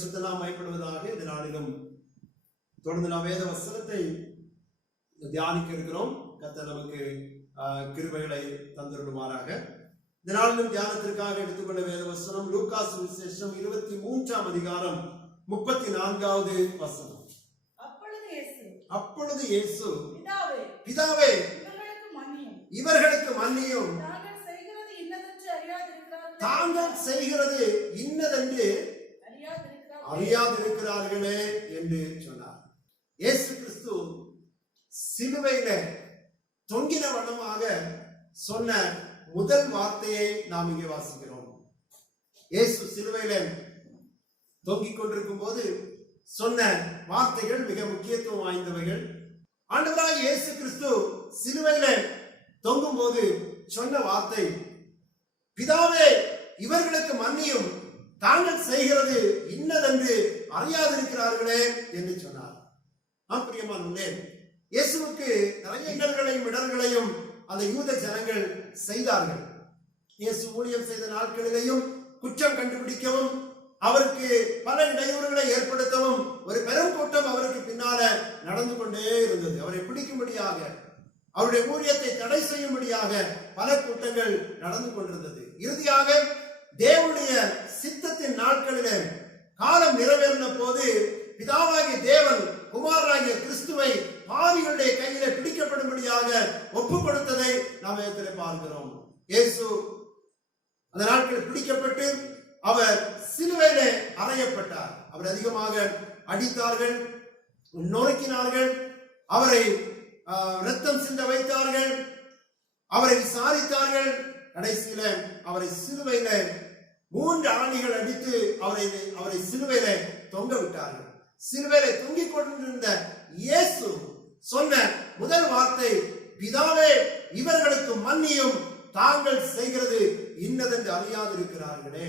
பரிசுத்த நாமம் மகிமைப்படுவதாக. இந்த நாளிலும் தொடர்ந்து நாம் வேத வசனத்தை தியானிக்க இருக்கிறோம். கர்த்தர் நமக்கு கிருபைகளை தந்திருடுமாறாக. இந்த நாளிலும் தியானத்திற்காக எடுத்துக்கொண்ட வேத வசனம் லூக்கா சுவிசேஷம் 23ஆம் அதிகாரம் 34வது வசனம். அப்பொழுது இயேசு பிதாவே இவர்களுக்கு மன்னியும், தாங்கள் செய்கிறது இன்னதென்று அறியாதிருக்கிறார்களே என்று சொன்னார். இயேசு கிறிஸ்து சிலுவையில தொங்கின வண்ணமாக சொன்ன முதல் வார்த்தையை நாம் இங்கே வாசிக்கிறோம். இயேசு சிலுவையில தொங்கிக் கொண்டிருக்கும் போது சொன்ன வார்த்தைகள் மிக முக்கியத்துவம் வாய்ந்தவைகள். ஆண்டவராகிய இயேசு கிறிஸ்து சிலுவையில தொங்கும் போது சொன்ன வார்த்தை, பிதாவே இவர்களுக்கு மன்னியும், தாங்கள் செய்கிறது இன்னதென்று அறியாதிருக்கிறார்களே என்று சொன்னார். பிரியமானவர்களே, இயேசுவுக்கு நிறைய இன்னல்களையும் இடர்களையும் அந்த யூத ஜனங்கள் செய்தார்கள். இயேசு ஊழியம் செய்த நாட்களிலேயும் குற்றம் கண்டுபிடிக்கவும் அவருக்கு பல இடையூறுகளை ஏற்படுத்தவும் ஒரு பெரும் கூட்டம் அவருக்கு பின்னால நடந்து கொண்டே இருந்தது. அவரை பிடிக்கும்படியாக, அவருடைய ஊழியத்தை தடை செய்யும்படியாக பல கூட்டங்கள் நடந்து கொண்டிருந்தது. இறுதியாக தேவனுடைய சித்தத்தின் நாட்களிலே காலம் நிறைவேறின போது பிதாவாகிய தேவன் குமாரனாகிய கிறிஸ்துவை பாவிகளுடைய கையில பிடிக்கப்படும்படியாக ஒப்பு கொடுத்ததை நாம் பார்க்கிறோம். இயேசு அந்த நாட்களில் பிடிக்கப்பட்டு அவர் சிலுவையிலே அறையப்பட்டார். அவர் அதிகமாக அடித்தார்கள், நொறுக்கினார்கள், அவரை இரத்தம் சிந்த வைத்தார்கள், அவரை விசாரித்தார்கள். கடைசியில அவரை சிலுவையில 3 ஆணிகள் அடித்து அவரை சிலுவையில தொங்க விட்டார்கள். சிலுவையில தொங்கிக் கொண்டிருந்த இயேசு சொன்ன முதல் வார்த்தை, பிதாவே இவர்களுக்கு மன்னியும், தாங்கள் செய்கிறது இன்னதென்று அறியாதிருக்கிறார்களே.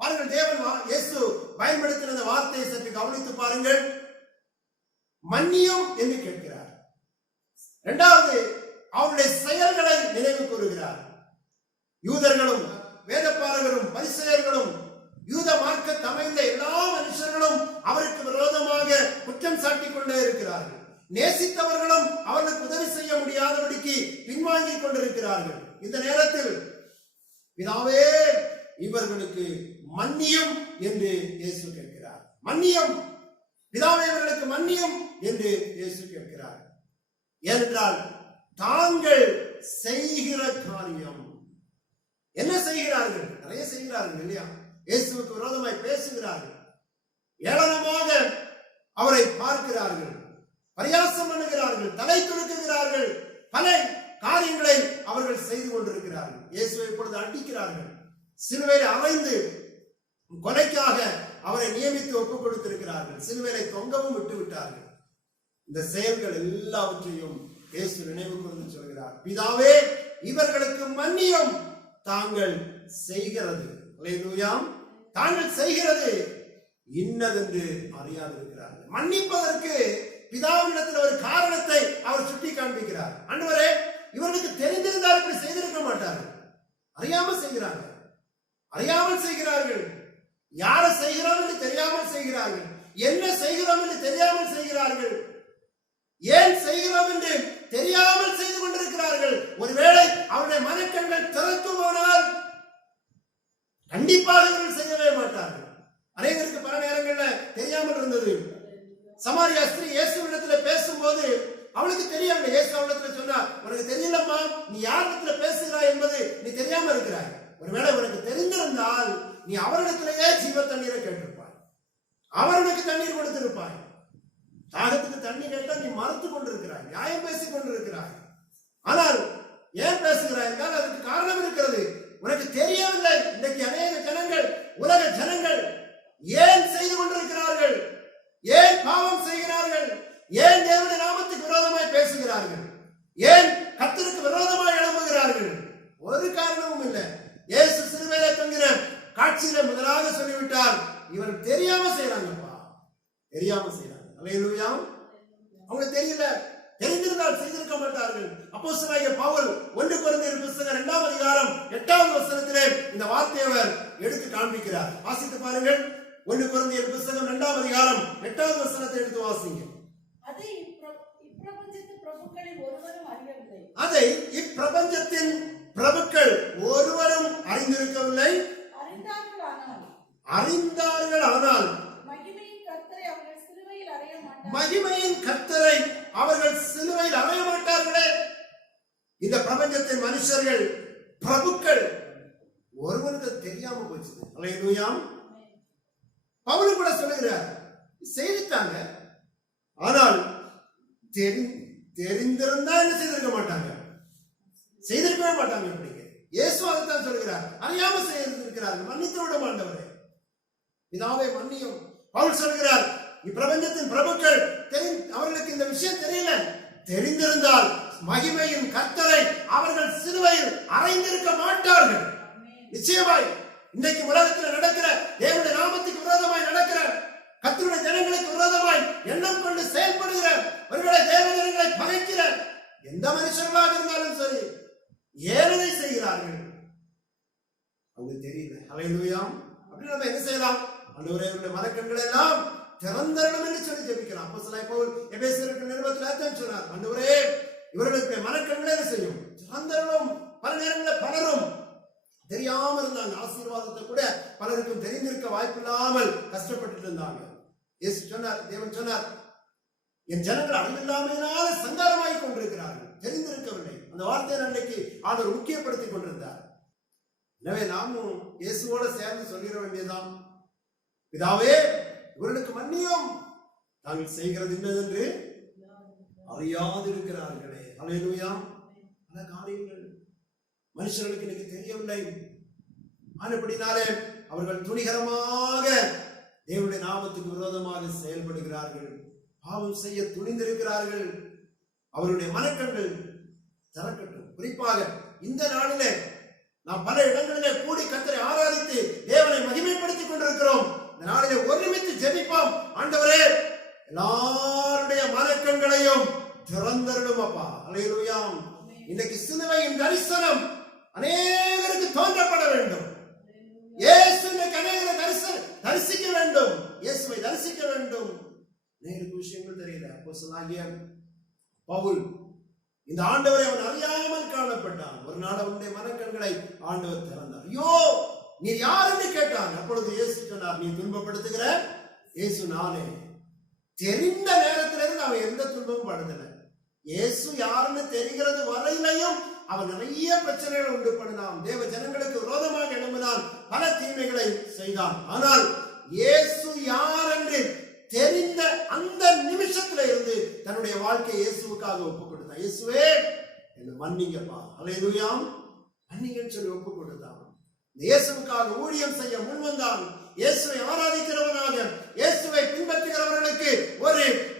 பாருங்கள், தேவன் இயேசு பயன்படுத்தின அந்த வார்த்தையை சற்று கவனித்து பாருங்கள். மன்னியும் என்று கேட்கிறார். இரண்டாவது, அவருடைய செயல்களை நினைவு கூறுகிறார். யூதர்களும் வேதபாரகரும் பரிசேயர்களும் யூத மார்க்க அமைந்த எல்லா மனுஷர்களும் அவருக்கு விரோதமாக குற்றம் சாட்டிக் கொண்டே இருக்கிறார்கள். நேசித்தவர்களும் அவர்களுக்கு உதவி செய்ய முடியாதபடிக்கு பின்வாங்கிக் கொண்டிருக்கிறார்கள். இந்த நேரத்தில் பிதாவே இவர்களுக்கு மன்னியும் என்று இயேசு கேட்கிறார். மன்னியும், பிதாவே இவர்களுக்கு மன்னியும் என்று இயேசு கேட்கிறார். ஏனென்றால் தாங்கள் செய்கிற காரியம் என்ன செய்கிறார்கள்? நிறைய செய்கிறார்கள் இல்லையா? இயேசுவுக்கு விரோதமாய் பேசுகிறார்கள், ஏளனமாக அவரை பார்க்கிறார்கள், பரியாசம் பண்ணுகிறார்கள், தலை துணுக்குகிறார்கள், பல காரியங்களை அவர்கள் செய்து கொண்டிருக்கிறார்கள். இயேசுவை இப்பொழுது அடிக்கிறார்கள், சிலுவையில் அறைந்து கொலைக்காக அவரை நியமித்து ஒப்புக் கொடுத்திருக்கிறார்கள், சிலுவையை தொங்கவும் விட்டு விட்டார்கள். இந்த செயல்கள் எல்லாவற்றையும் இயேசு நினைவு கூர்ந்து சொல்கிறார், பிதாவே இவர்களுக்கு மன்னியும், தாங்கள் செய்கிறது, தாங்கள் செய்கிறது இன்னதென்று அறியாதிருக்கிறார்கள். மன்னிப்பதற்கு பிதாவிடத்தில் ஒரு காரணத்தை அவர் சுட்டி காண்பிக்கிறார். ஆண்டவரே, இவர்களுக்கு தெரிந்திருந்தால் இப்படி செய்திருக்க மாட்டார்கள், அறியாமல் செய்கிறார்கள், அறியாமல் செய்கிறார்கள். யாரை செய்கிறோம் என்று தெரியாமல் செய்கிறார்கள், என்ன செய்கிறோம் என்று தெரியாமல் செய்கிறார்கள், ஏன் செய்கிறோம் என்று தெரியாமல் செய்து கொண்டிருக்கிறார்கள். ஒருவேளை அவருடைய மனக்கண்கள் திறந்து போனால் கண்டிப்பாக இவர்கள் செய்யவே மாட்டார்கள். அநேகருக்கு பல நேரங்களில் தெரியாமல் இருந்தது. சமாரியா ஸ்திரீ இயேசுவிடத்தில் பேசும்போது அவளுக்கு தெரியாம, இயேசு அவளிடத்தில் சொன்னார், உனக்கு தெரியலம்மா, நீ யாரிடத்தில் பேசுகிறாய் என்பது நீ தெரியாம இருக்கிறாய். ஒருவேளை உனக்கு தெரிந்திருந்தால் நீ அவரிடத்திலேயே ஜீவ தண்ணீரை கேட்டிருப்பாய், அவருக்கு தண்ணீர் கொடுத்திருப்பாய். தாகத்துக்கு தண்ணி கேட்டால் நீ மறுத்து கொண்டிருக்கிறாய், நியாயம் பேசிக் கொண்டிருக்கிறாய். ஆனால் ஏன் பேசுகிறாய் என்றால் அதுக்கு காரணம் இருக்கிறது. உனக்கு தெரியவில்லை. இன்றைக்கு அநேக ஜனங்கள், உலக ஜனங்கள் ஏன் செய்து கொண்டிருக்கிறார்கள், ஏன் பாவம் செய்கிறார்கள், ஏன் தேவனுடைய நாமத்துக்கு விரோதமாய் பேசுகிறார்கள், ஏன் கர்த்தருக்கு விரோதமாய் எழும்புகிறார்கள்? ஒரு காரணமும் இல்லை. இயேசு சிலுவையிலே தொங்கிற காட்சியில முதலாக சொல்லிவிட்டார், இவர் தெரியாம செய்யறாங்கப்பா, தெரியாம செய்யறாங்க. அல்லேலூயா. அவங்களுக்கு தெரியல, தெரிந்திருந்தால் செய்திருக்க மாட்டார்கள். அப்போஸ்தலனாகிய பவுல் 1 கொரிந்தியர் புத்தகம் 2ஆம் அதிகாரம் 8வது வசனத்திலே இந்த வார்த்தையை அவர் எடுத்து காண்பிக்கிறார். வாசித்து பாருங்கள். 1 கொரிந்தியர் புத்தகம் 2ஆம் அதிகாரம் 8வது வசனத்தை எடுத்து வாசிங்க. அதை இப்பிரபஞ்சத்தின் பிரபுக்களில் ஒருவரும் அறியவில்லை. அதை இப்பிரபஞ்சத்தின் பிரபுக்கள் ஒருவரும் அறிந்திருக்கவில்லை. அறிந்தார்கள் ஆனால் மகிமையின் கர்த்தரை அவர்கள் சிலுவையில் அறைய மாட்டார்களே. இந்த பிரபஞ்சத்தின் மனுஷர்கள் பிரபுக்கள் ஒருவருக்கு தெரியாம போச்சு. அல்லேலூயா. பவுல் கூட சொல்லுகிறார், செய்துட்டாங்க, ஆனால் தெரிந்திருந்தா என்ன செய்திருக்க மாட்டாங்க, செய்திருக்கவே மாட்டாங்க. எப்படிங்க? இயேசு அதைத்தான் சொல்கிறார், அறியாம செய்திருக்கிறார்கள், மன்னித்து விட மாட்டவரே, பிதாவே மன்னியும். பவுல் சொல்கிறார், இப்பிரபஞ்சத்தின் பிரபுக்கள் அவர்களுக்கு இந்த விஷயம் தெரியல, தெரிந்திருந்தால் மகிமையின் கர்த்தரை அவர்கள் சிலுவையில் அறைந்திருக்க மாட்டார்கள். நிச்சயமாய் இன்றைக்கு உலகத்தில் நடக்கிற தேவனுடைய நாமத்துக்கு விரோதமாய் நடக்கிற, கர்த்தருடைய ஜனங்களுக்கு விரோதமாய் எண்ணம் கொண்டு செயல்படுகிற, ஒருவேளை தேவ ஜனங்களை பகைக்கிற எந்த மனுஷர்களாக இருந்தாலும் சரி, ஏனதை செய்கிறார்கள் அவங்களுக்கு தெரியல. அல்லேலூயா. அப்படி நம்ம என்ன செய்யலாம்? ஆண்டவரே, அவருடைய மனக்கண்கள் எல்லாம் திறந்தரணும் என்று சொல்லி ஜெபிக்கலாம். அப்போஸ்தலனாகிய பவுல் எபேசியருக்கு நிருபத்தில் அதான் சொன்னார், ஆண்டவரே, இவர்களுக்கு மனக்கண்களை என்ன செய்யும்? திறந்தரணும். பல நேரங்களில் பலரும் தெரியாம இருந்தாங்க. ஆசீர்வாதத்தை கூட பலருக்கும் தெரிந்திருக்க வாய்ப்பில்லாமல் கஷ்டப்பட்டு இருந்தாங்க. இயேசு சொன்னார், தேவன் சொன்னார், என் ஜனங்கள் அறிவில்லாமையினால சங்காரமாய் கொண்டிருக்கிறார்கள், தெரிந்திருக்கவில்லை. அந்த வார்த்தையை அன்னைக்கு ஆண்டவர் முக்கியப்படுத்திக் கொண்டிருந்தார். எனவே நாமும் இயேசுவோட சேர்ந்து சொல்லிட வேண்டியதுதான், பிதாவே, இவர்களுக்கு மன்னியும், தாங்கள் செய்கிறது என்னதென்று அறியாதிருக்கிறார்களே. அல்லேலூயா. பல காரியங்கள் மனுஷர்களுக்கு இன்னைக்கு தெரியவில்லை. அப்படினாலே அவர்கள் துணிகரமாக தேவனுடைய நாமத்துக்கு விரோதமாக செயல்படுகிறார்கள், பாவம் செய்ய துணிந்திருக்கிறார்கள். அவருடைய மனக்கண்கள் திறக்கட்டும். குறிப்பாக இந்த நாளிலே நாம் பல இடங்களிலே கூடி கர்த்தரை ஆராதித்து தேவனை மகிமைப்படுத்திக் கொண்டிருக்கிறோம். இந்த நாளிலே ஒருமித்து ஜெபிப்போம். ஆண்டவரே, எல்லாருடைய மனக்கண்களையும் திறந்தருளும் அப்பா. அல்லேலூயா. இன்னைக்கு சிலுவையின் தரிசனம் அநேகருக்கு தோன்றப்பட வேண்டும். இயேசு இன்னைக்கு அநேகரை தரிசிக்க வேண்டும், இயேசுவை தரிசிக்க வேண்டும். அநேகருக்கு விஷயங்கள் தெரியல. அப்போஸ்தலனாகிய பவுல் இந்த ஆண்டவரை அவன் அறியாமல் காணப்பட்டான். ஒரு நாள் அவனுடைய மனக்கண்களை ஆண்டவர் திறந்தார். ஐயோ, நீ யார் என்று கேட்டான். அப்பொழுது இயேசு சொன்னார், நீ துன்பப்படுத்துகிற இயேசு நானே. தெரிந்த நேரத்திலிருந்து அவன் எந்த துன்பமும் படுத்தல. இயேசு யாருன்னு தெரிகிறது வரையிலையும் அவன் நிறைய பிரச்சனைகள் உண்டு பண்ணினான். தேவ ஜனங்களுக்கு விரோதமாக எழும்பினான், பல தீமைகளை செய்தான். ஆனால் இயேசு யார் என்று தெரிந்த அந்த நிமிஷத்துல இருந்து தன்னுடைய வாழ்க்கையை இயேசுவுக்காக ஒப்புக் கொடுத்தான். இயேசுவே, என்ன மன்னிங்கப்பா. அல்லேலூயா. மன்னிங்கன்னு சொல்லி ஒப்புக் கொடுத்தான். இயேசுவுக்காக ஊழியம் செய்ய முன் வந்தான். இயேசுவை ஆராதிக்கிறவனாக, இயேசுவை பின்பற்றுகிறவர்களுக்கு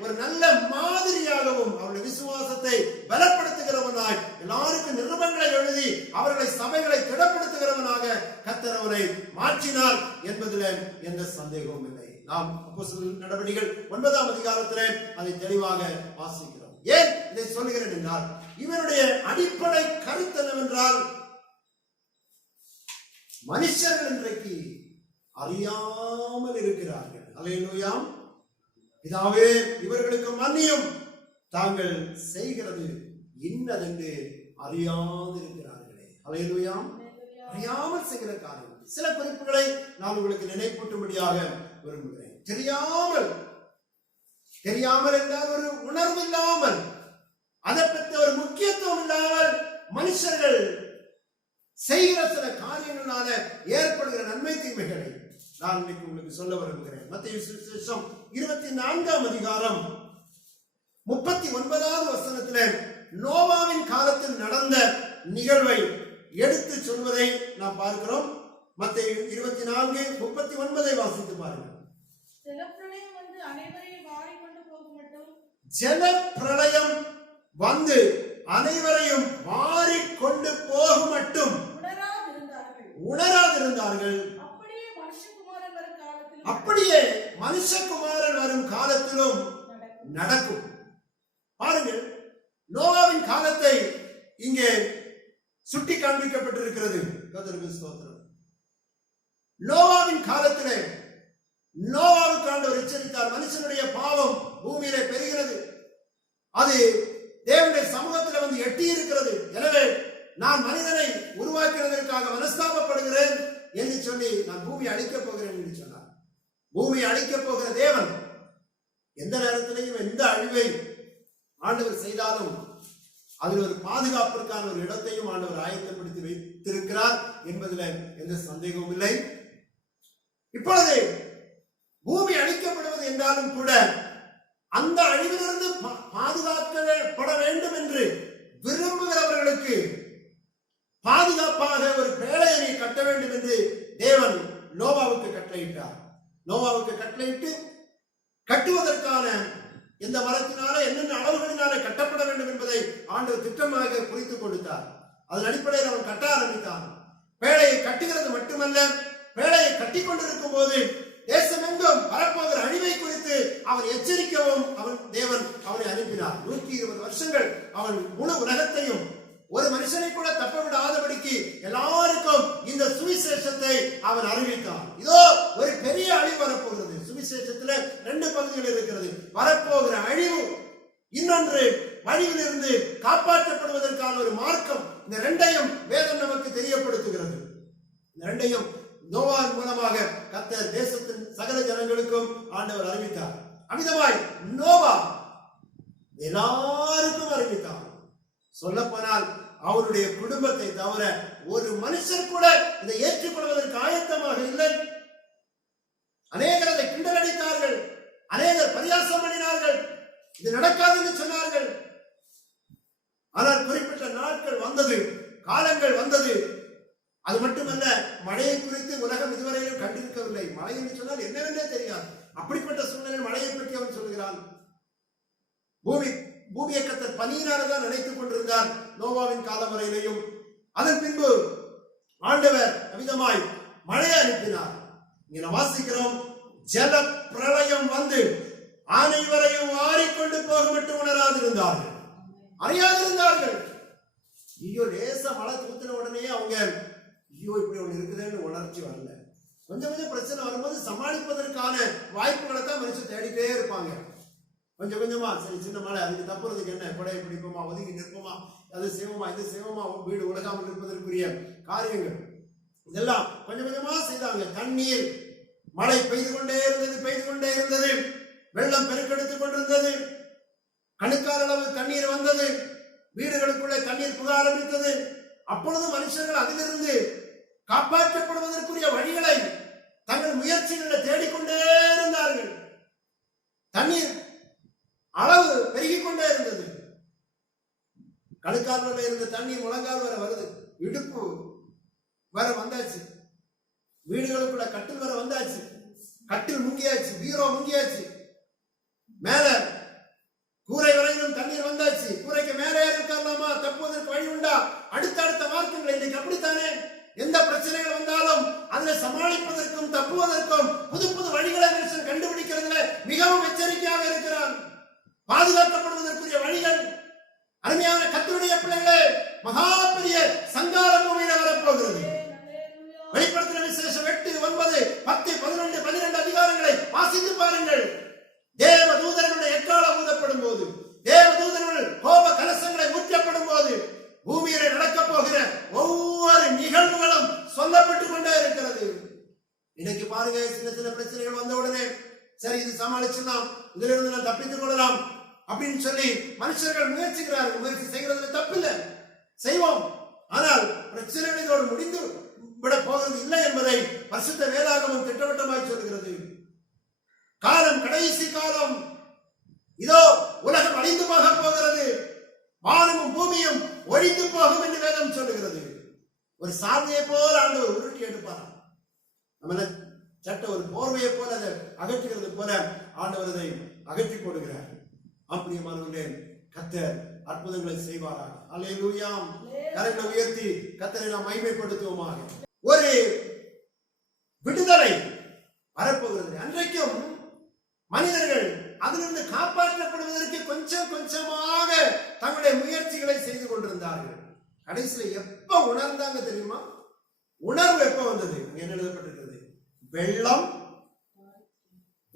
ஒரு நல்ல மாதிரியாகவும் அவருடைய விசுவாசத்தை பலப்படுத்துகிறவனாய், எல்லாருக்கும் நிருபங்களை எழுதி அவர்களை சபைகளை திடப்படுத்துகிறவனாக கர்த்தர் அவரை மாற்றினார் என்பதில் எந்த சந்தேகமும் இல்லை. நாம் அப்போஸ்தலர் நடவடிக்கைகள் 9ஆம் அதிகாரத்திலே அதை தெளிவாக வாசிக்கிறோம். ஏன் இதை சொல்லுகிறேன் என்றால், இவருடைய அடிப்படை கருத்து என்னவென்றால், மனுஷர்கள் இன்றைக்கு அறியாமல் இருக்கிறார்கள். அல்லேலூயா. பிதாவே, இவர்களுக்கு மன்னியும், தாங்கள் செய்கிறது இன்னதென்று அறியாது இருக்கிறார்களே. அல்லேலூயா. அறியாமல் செய்கிற காரியம். சில குறிப்புகளை நான் உங்களுக்கு நினைப்பூட்டும்படியாக விரும்புகிறேன். தெரியாமல் என்றால் ஒரு உணர்வு இல்லாமல், அதை பற்றி ஒரு முக்கியத்துவம் இல்லாமல் மனுஷர்கள் செய்கிற சில காரியங்களால ஏற்படுகிற நன்மை தீமைகளை நான் இன்னைக்கு உங்களுக்கு சொல்ல விரும்புகிறேன். மத்தேயு சுவிசேஷம் 24ஆம் அதிகாரம் 39வது வசனத்திலே நோவாவின் காலத்தில் நடந்த நிகழ்வை எடுத்து சொல்வதை நாம் பார்க்கிறோம். மத்தேயு 24:39 வாசித்து பாருங்கள். ஜலப்பிரளயம் வந்து அனைவரையும் வாரிக்கொண்டு போகும் மட்டும் உணராதிருந்தார்கள். அப்படியே மனுஷகுமாரன் வரும் காலத்திலும் நடக்கும். பாருங்கள், நோவாவின் காலத்தை இங்கே சுட்டி காண்பிக்கப்பட்டிருக்கிறது. கர்த்தருக்கு ஸ்தோத்திரம். நோவாவின் காலத்திலே நோவாவுக்கு ஆண்டவர் எச்சரித்தார். மனுஷனுடைய பாவம் பூமியிலே பெருகிறது, அது தேவனுடைய சமூகத்தில் வந்து எட்டி இருக்கிறது. எனவே நான் மனிதனை உருவாக்குவதற்காக மனஸ்தாபப்படுகிறேன் என்று சொல்லி நான் பூமியை அழிக்கப் போகிறேன் என்று சொன்னார். பூமியை அழிக்கப் போகிற தேவன் எந்த நேரத்திலையும் எந்த அழிவை ஆண்டவர் செய்தாலும் அதில் ஒரு பாதுகாப்பிற்கான ஒரு இடத்தையும் ஆண்டவர் ஆயத்தப்படுத்தி வைத்திருக்கிறார் என்பதில் எந்த சந்தேகமும் இல்லை. இப்பொழுது பூமி அழிக்கப்படுவது என்றாலும் கூட அந்த அழிவிலிருந்து பாதுகாக்கப்பட வேண்டும் என்று விரும்புகிறவர்களுக்கு பாதுகாப்பாக ஒரு பேழையை கட்ட வேண்டும் என்று தேவன் நோவாவுக்கு கட்டளையிட்டார். நோவாவுக்கு கட்டளையிட்டு கட்டுவதற்கான இந்த மரத்தினால என்னென்ன அளவுகளினாலே கட்டப்பட வேண்டும் என்பதை ஆண்டவர் திட்டமாக குறித்துக் கொடுத்தார். அதன் அடிப்படையில் அவன் கட்ட ஆரம்பித்தான். பேழையை கட்டுகிறது மட்டுமல்ல, பேழையை கட்டி கொண்டிருக்கும் போது தேசமெங்கும் வரப்போகிற அழிவை குறித்து அவன் எச்சரிக்கவும் தேவன் அவனை அனுப்பினார். 120 வருஷங்கள் அவன் முழு உலகத்தையும் ஒரு மனுஷனை கூட தப்ப விடாதபடிக்கு எல்லாருக்கும் இந்த சுவிசேஷத்தை அவன் அறிவித்தான். இதோ ஒரு பெரிய அழிவு வரப்போகிறது. சுவிசேஷத்துல 2 பகுதிகள் இருக்கிறது. வரப்போகிற அழிவு, இன்னொன்று அழிவிலிருந்து காப்பாற்றப்படுவதற்கான ஒரு மார்க்கம். இந்த 2ஐயும் வேதம் நமக்கு தெரியப்படுத்துகிறது. இந்த 2ஐயும் நோவாவின் மூலமாக கர்த்தர் தேசத்தின் சகல ஜனங்களுக்கும் ஆண்டவர் அறிவித்தார். அமிதமாய் நோவா எல்லாருக்கும் அறிவித்தார். சொல்ல போனால் அவருடைய குடும்பத்தை தவிர ஒரு மனுஷர் கூட இதை ஏற்றுக்கொள்வதற்கு ஆயத்தமாக இல்லை. அநேகர் அதை கிண்டலடித்தார்கள், அநேகர் பரியாசம் பண்ணினார்கள், இது நடக்காது என்று சொன்னார்கள். ஆனால் குறிப்பிட்ட நாட்கள் வந்தது, காலங்கள் வந்தது. அது மட்டுமல்ல, மழையை குறித்து உலகம் இதுவரையிலும் கண்டிருக்கவில்லை. மழை என்று சொன்னால் என்னவென்றே தெரியாது. அப்படிப்பட்ட சூழ்நிலையில் மழையை பற்றி அவன் சொல்கிறான். பூமியை கர்த்தர் பனியினால்தான் நினைத்துக் கொண்டிருந்தார் நோவாவின் காலம் வரையிலையும். அதன் பின்பு ஆண்டவர் அமிதமாய் மழையை அனுப்பினார். இங்க வாசிக்கிறோம், ஜல பிரளயம் வந்து அனைவரையும் வாரிக்கொண்டு போக மட்டும் உணராதிருந்தார்கள், அறியாதிருந்தார்கள். ஐயோ, லேசா மழை தூத்தின உடனே அவங்க ஐயோ இப்படி ஒண்ணு இருக்குதுன்னு உணர்ச்சி வரல. கொஞ்சம் கொஞ்சம் பிரச்சனை வரும்போது சமாளிப்பதற்கான வாய்ப்புகளை தான் மனுஷன் தேடிட்டே இருப்பாங்க. கொஞ்சம் கொஞ்சமா சரி, சின்ன மழை, அதுக்கு தப்புறதுக்கு என்ன, கொடையை பிடிப்போமா, ஒதுங்கி நிற்போமா, அது செய்வோமா, இது செய்வோமா, வீடு உலகாமல் இருப்பதற்குரிய காரியங்கள் இதெல்லாம் கொஞ்சம் கொஞ்சமா செய்தாங்க. தண்ணீர், மழை பெய்து கொண்டே இருந்தது, வெள்ளம் பெருக்கெடுத்துக் கொண்டிருந்தது, கணுக்கால் அளவு தண்ணீர் வந்தது, வீடுகளுக்குள்ளே தண்ணீர் புக ஆரம்பித்தது. அப்பொழுது மனுஷர்கள் அதிலிருந்து காப்பாற்றப்படுவதற்குரிய வழிகளை தங்கள் முயற்சிகளில் தேடிக்கொண்டே இருந்தார்கள். தண்ணீர் அளவு பெருகிக் கொண்டே இருந்தது. கணுக்கால் வரை இருந்த தண்ணீர் முழங்கால் வரை வருது, இடுப்பு வர வந்தாச்சு, வீடுகளுக்குள்ள கட்டில் வர வந்தாச்சு, கட்டில் முங்கியாச்சு, பீரோ முங்கியாச்சு, மேல கூரை வரையிலும் தண்ணீர் வந்தாச்சு. கூரைக்கு மேலே இருக்கலாமா, தப்புவதற்கு வழி உண்டா? அடுத்த மார்க்கங்கள் இன்னைக்கு அப்படித்தானே. எந்த பிரச்சனைகள் வந்தாலும் அதில் சமாளிப்பதற்கும் தப்புவதற்கும் புது புது வழிகளை மனுஷன் கண்டுபிடிக்கிறதுல மிகவும் எச்சரிக்கையாக இருக்கிறான். பாதுகாக்கப்படுவதற்குரிய வழிகள். அருமையான கர்த்தருடைய பிள்ளைகளே, மகா பெரிய சங்கார பூமியில வரப்போகிறது. வெளிப்படுத்தின விசேஷம் 8, 9, 10, 11, 12 அதிகாரங்களை வாசித்து பாருங்கள். தேவ தூதர்களுடைய எக்காலம் ஊதப்படும் போது, தேவ தூதர்கள் கோப கலசங்களை ஊற்றப்படும் போது பூமியில நடக்கப் போகிற ஒவ்வொரு நிகழ்வுகளும் சொல்லப்பட்டு கொண்டே இருக்கிறது. இன்னைக்கு பாருங்க, சின்ன சின்ன பிரச்சனைகள் வந்த உடனே சரி இது சமாளிச்சிடலாம், இதுல இருந்து நான் தப்பித்துக் கொள்ளலாம் அப்படின்னு சொல்லி மனுஷர்கள் முயற்சிக்கிறார்கள். முயற்சி செய்கிறதுல தப்பில்லை, செய்வோம். ஆனால் பிரச்சனைகள் இதோடு முடிந்து விட போகிறது இல்லை என்பதை பரிசுத்த வேதாகமம் திட்டவட்டமாய் சொல்கிறது. காலம் கடைசி காலம். இதோ உலகம் அழிந்து போக போகிறது, வானமும் பூமியும் ஒழிந்து போகும் என்று வேதம் சொல்லுகிறது. ஒரு சாதியை போல ஆண்டவர் உருட்டி எடுப்பார். நம்ம சட்ட ஒரு போர்வையை போல அதை அகற்றுகிறது போல ஆண்டவர் அதை அகற்றி போடுகிறார். அப்படியமானவர்களே, கர்த்தர் அற்புதங்களை செய்வாராக. அல்லேலூயா. கரங்களை உயர்த்தி கர்த்தரை நாம் மகிமைப்படுத்துவோமாக. ஒரு விடுதலை வரப்போகிறது. அன்றைக்கும் மனிதர்கள் அதிலிருந்து காப்பாற்றப்படுவதற்கு கொஞ்சம் கொஞ்சமாக தங்களுடைய முயற்சிகளை செய்து கொண்டிருந்தார்கள். கடைசியில் எப்ப உணர்ந்தாங்க தெரியுமா? உணர்வு எப்ப வந்தது? என்ன எழுதப்பட்டிருக்கிறது? வெள்ளம்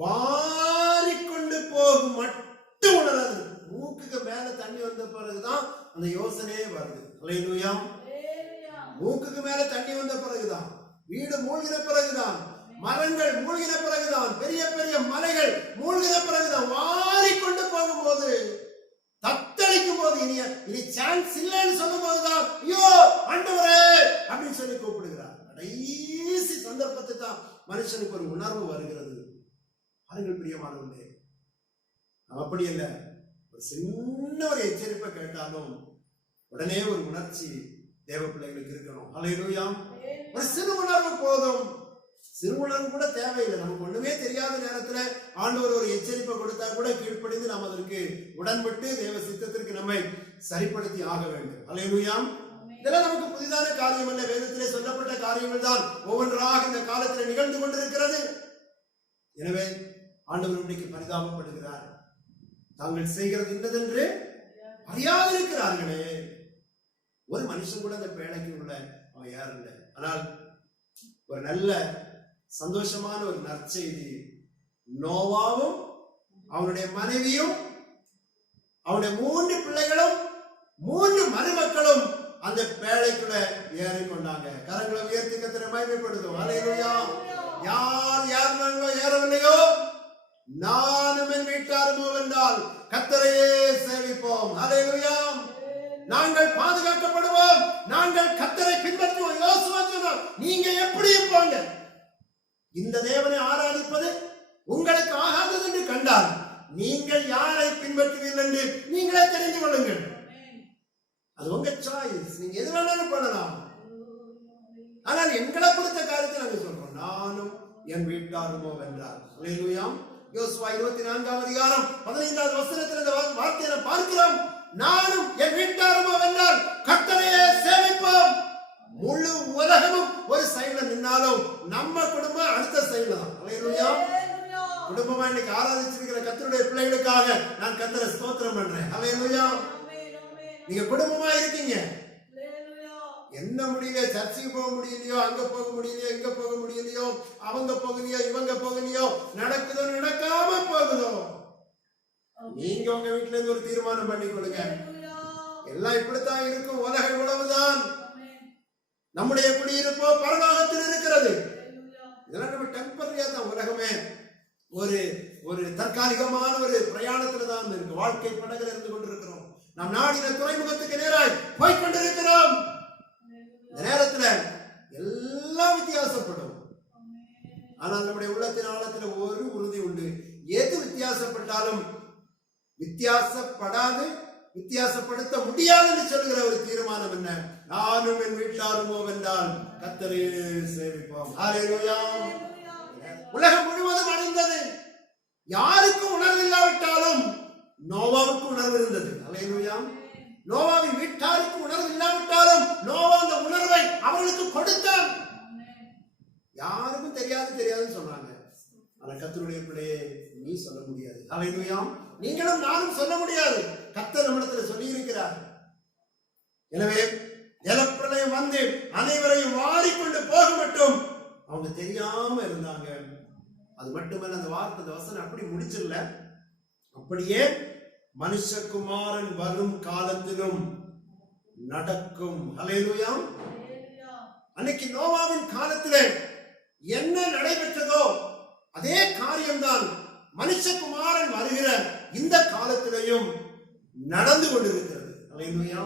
வாரிக்கொண்டு போகும் மட்டும் உணராது. மூக்குக்கு மேல தண்ணி வந்த பிறகுதான் அந்த யோசனையே வருது. அல்லேலூயா. மூக்குக்கு மேல தண்ணி வந்த பிறகுதான், வீடு மூழ்கின பிறகுதான், மரங்கள் மூழ்கின பிறகுதான், பெரிய பெரிய மலைகள் மூழ்கின பிறகுதான், வாரிக்கொண்டு போகும்போது, தத்தளிக்கும் போது, இனி சான்ஸ் இல்லைன்னு சொல்லும் போதுதான் ஐயோ ஆண்டவரே அப்படின்னு சொல்லி கூப்பிடுகிறார். கடைசி சந்தர்ப்பத்தை தான் மனுஷனுக்கு ஒரு உணர்வு வருகிறது. பாருங்கள் பிரியமானவர்களே, அப்படி இல்ல, ஒரு சின்ன ஒரு எச்சரிப்பை கேட்டாலும் உடனே ஒரு உணர்ச்சி தேவ பிள்ளைகளுக்கு இருக்கணும். அல்லேலூயா. ஒரு சிறு உணர்வு போதும். சிறு உணர்வு கூட தேவையில்லை. நமக்கு ஒண்ணுமே தெரியாத நேரத்துல ஆண்டவர் ஒரு எச்சரிப்பை கொடுத்தா கூட கீழ்ப்படிந்து நாம் அதற்கு உடன்பட்டு தேவ சித்தத்திற்கு நம்மை சரிப்படுத்தி ஆக வேண்டும். அல்லேலூயா. இதெல்லாம் நமக்கு புதிதான காரியம் அல்ல. வேதத்திலே சொல்லப்பட்ட காரியங்கள் தான் ஒவ்வொன்றாக இந்த காலத்தில் நிகழ்ந்து கொண்டிருக்கிறது. எனவே ஆண்டவர் இன்னைக்கு பரிதாபப்படுகிறார். தாங்கள் செய்கிறது இன்னதென்று அறியாதிருக்கிறார்களே. ஒரு மனுஷன் கூட அந்த பேழைக்கு உள்ள அவன் யார் இல்லை. ஆனால் ஒரு நல்ல சந்தோஷமான ஒரு நற்செய்தி, நோவாவும் அவனுடைய மனைவியும் அவனுடைய 3 பிள்ளைகளும் 3 மருமக்களும் அந்த பேழைக்குள்ள ஏறி கொண்டாங்க. கரங்களை உயர்த்தி கர்த்தரை மகிமைப்படுத்தும். அல்லேலூயா. யார் யார் நாங்கள் ஏறவில்லையோ நானும் என் வீட்டாருமோ என்றால் கர்த்தரையே சேவிப்போம். அல்லேலூயா. நாங்கள் பாதுகாக்கப்படுவோம். நாங்கள் கர்த்தரை பின்பற்றுவோம். யோசுவா சொன்னார், நீங்க எப்படியும் போங்க, இந்த தேவனை ஆராதிப்பது உங்களுக்கு ஆகாதது என்று கண்டால் நீங்கள் யாரை பின்பற்றுவீர்கள் என்று நீங்களே தெரிந்து கொள்ளுங்கள். அது உங்க சாய்ஸ். நீங்க எது வேணாலும் பண்ணலாம். ஆனால் எங்களை கொடுத்த காரியத்தை நாங்கள் சொல்றோம், நானும் என் வீட்டாருமோ என்றார். அல்லேலூயா. யோசுவா 24ஆம் அதிகாரம் 15வது வசனத்தில் இந்த வார்த்தையை பார்க்கிறோம். நானும் என் வீட்டாருமோ என்றால் கர்த்தரையே சேவிப்போம். முழு உலகமும் ஒரு சைடுல நின்னாலும் நம்ம குடும்பம் அடுத்த சைடுல தான். அல்லேலூயா. குடும்பமா இன்னைக்கு ஆராதிச்சிருக்கிற கர்த்தருடைய பிள்ளைகளுக்காக நான் கர்த்தரை ஸ்தோத்திரம் பண்றேன். அல்லேலூயா. நீங்க குடும்பமா இருக்கீங்க. என்ன முடியல, சர்ச்சுக்கு போக முடியலையோ, அங்க போக முடியலையோ, இங்க போக முடியலையோ, அவங்க போகலையோ, இவங்க போகலையோ, நடக்குதோ நடக்காம போகுதோ, நீங்க உங்க வீட்டுல இருந்து ஒரு தீர்மானம் பண்ணி கொடுங்க. எல்லாம் இப்படித்தான் இருக்கும். உலக உழவுதான். நம்முடைய குடியிருப்போ பரலோகத்தில் இருக்கிறது. இதெல்லாம் நம்ம டெம்பரரியா தான். உலகமே ஒரு ஒரு தற்காலிகமான ஒரு பிரயாணத்துல தான் இருக்கு. வாழ்க்கை படகுல இருந்து கொண்டிருக்கிறோம். நாம் நாடின துறைமுகத்துக்கு நேராய் போய் கொண்டிருக்கிறோம். இந்த நேரத்துல எல்லாம் வித்தியாசப்படும். ஆனால் நம்முடைய உள்ளத்தின் ஆழத்துல ஒரு உறுதி உண்டு. எது வித்தியாசப்பட்டாலும் வித்தியாசப்படாது, வித்தியாசப்படுத்த முடியாது என்று சொல்கிற ஒரு தீர்மானம் என்ன? நானும் என் வீட்டாருமோ என்றால் கர்த்தரையே சேவிப்போம். அல்லேலூயா. உலகம் முழுவதும் அடைந்தது. யாருக்கும் உணர்வு இல்லாவிட்டாலும் நோவாவுக்கு உணர்வு இருந்தது. அல்லேலூயா. நோவாவின் வீட்டாருக்கு உணர்வு இல்லாவிட்டாலும் நோவா அந்த உணர்வை அவர்களுக்கு கொடுத்தான். யாருக்கும் தெரியாதுன்னு சொன்னாங்க. ஆனா கர்த்தருடைய பிள்ளையே நீ சொல்ல முடியாது. அல்லேலூயா. நீங்களும் நானும் சொல்ல முடியாது. கர்த்தர் நம்மிடத்துல சொல்லி இருக்கிறார். எனவே ஜலப்பிரளயம் வந்து அனைவரையும் வாரிக்கொண்டு போக மட்டும் அவங்க தெரியாம இருந்தாங்க. அது மட்டுமல்ல, அந்த வார்த்தை, அந்த வசனம் அப்படி முடிச்சிடல. அப்படியே மனுஷகுமாரன் வரும் காலத்திலும் நடக்கும். அல்லேலூயா. அன்னைக்கு நோவாவின் காலத்திலே என்ன நடைபெற்றதோ அதே காரியம்தான் மனுஷகுமாரன் வருகிற இந்த காலத்திலையும் நடந்து கொண்டிருக்கிறது. அல்லேலூயா.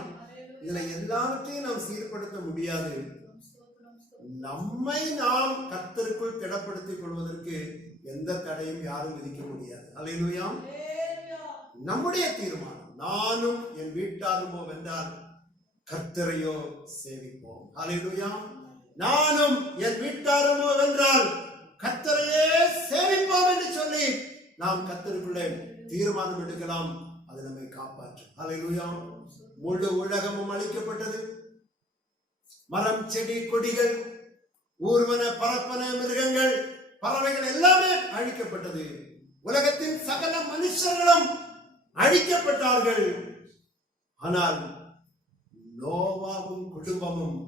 இதுல எல்லாவற்றையும் நாம் சீர்படுத்த முடியாது. நம்மை நாம் கர்த்தருக்குள் திடப்படுத்திக் கொள்வதற்கு எந்த தடையும் யாரும் விதிக்க முடியாது. அல்லேலூயா. நம்முடைய தீர்மானம், நானும் என் வீட்டாருமோ வென்றால் கர்த்தரையோ சேவிப்போம். அல்லேலூயா. நானும் என் வீட்டாருமோ வென்றால் கர்த்தரையே சேவிப்போம் என்று சொல்லி நாம் கர்த்தருக்குள்ளே தீர்மானம் எடுக்கலாம். அது நம்மை காப்பாற்றும். அல்லேலூயா. முழு உலகமும் அழிக்கப்பட்டது. மரம், செடி, கொடிகள், ஊர்வன, பரப்பன, மிருகங்கள், பறவைகள் எல்லாமே அழிக்கப்பட்டது. உலகத்தின் சகல மனுஷர்களும் அழிக்கப்பட்டார்கள். ஆனால் நோவாவும் குடும்பமும்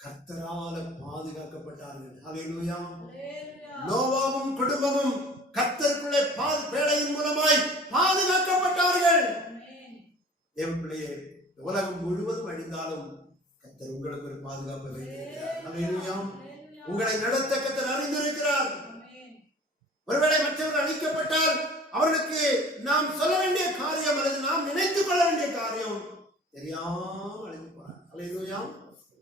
கர்த்தரால பாதுகாக்கப்பட்டார்கள். அல்லேலூயா. நோவாவும் குடும்பமும் கர்த்தருக்குள்ளே வேலையின் மூலமாய் பாதுகாக்கப்பட்டார்கள். தேவ பிள்ளையே, உலகம் முழுவதும் அழிந்தாலும் கர்த்தர் உங்களுக்கு ஒரு பாதுகாப்பை வைத்திருக்கிறார். அல்லேலூயா. உங்களை நடத்த கர்த்தர் அறிந்திருக்கிறார். ஒருவேளை மற்றவர்கள் அழிக்கப்பட்டால் அவர்களுக்கு நாம் சொல்ல வேண்டிய காரியம் அல்லது நாம் நினைத்துக் கொள்ள வேண்டிய காரியம் தெரியாம அழிந்து போறாங்க. அல்லேலூயா.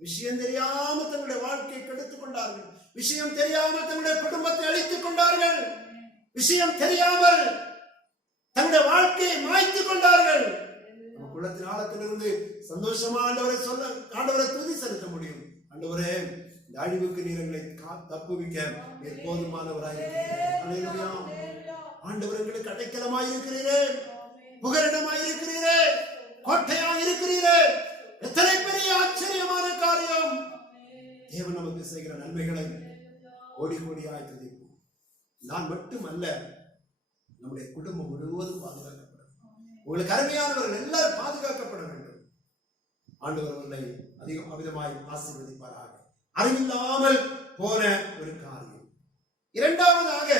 விஷயம் தெரியாம தங்களுடைய வாழ்க்கையை கெடுத்துக் கொண்டார்கள். விஷயம் தெரியாம தங்களுடைய குடும்பத்தை அழித்துக் கொண்டார்கள். விஷயம் தெரியாமல் தங்களுடைய வாழ்க்கையை மாய்த்துக் கொண்டார்கள். நம்ம குலத்தின் ஆழத்திலிருந்து சந்தோஷமா ஆண்டவரை துதி செலுத்த முடியும். ஆண்டவரே, இந்த அழிவுக்கு நீரங்களை தப்புவிக்க போதுமானவராய் ஆண்டவர் எங்களுக்கு அடைக்கலமாய் இருக்கிறீரே, புகலிடமாய் இருக்கிறீரே, கோட்டையாய் இருக்கிறீரே. எத்தனை பெரிய ஆச்சரியமான காரியம்! தேவன் நமக்கு செய்கிற நன்மைகளை கோடி கோடியாய் துதிப்போம். நான் மட்டுமல்ல, நம்முடைய குடும்பம் முழுவதும் பாதுகாக்கப்படும். உங்களுக்கு அருமையானவர்கள் எல்லாரும் பாதுகாக்கப்பட வேண்டும். ஆண்டவர் அவர்களை அதிகம் அவிதமாய் ஆசீர்வதிப்பாராக. அறிவில்லாமல் போன ஒரு காரியம். இரண்டாவதாக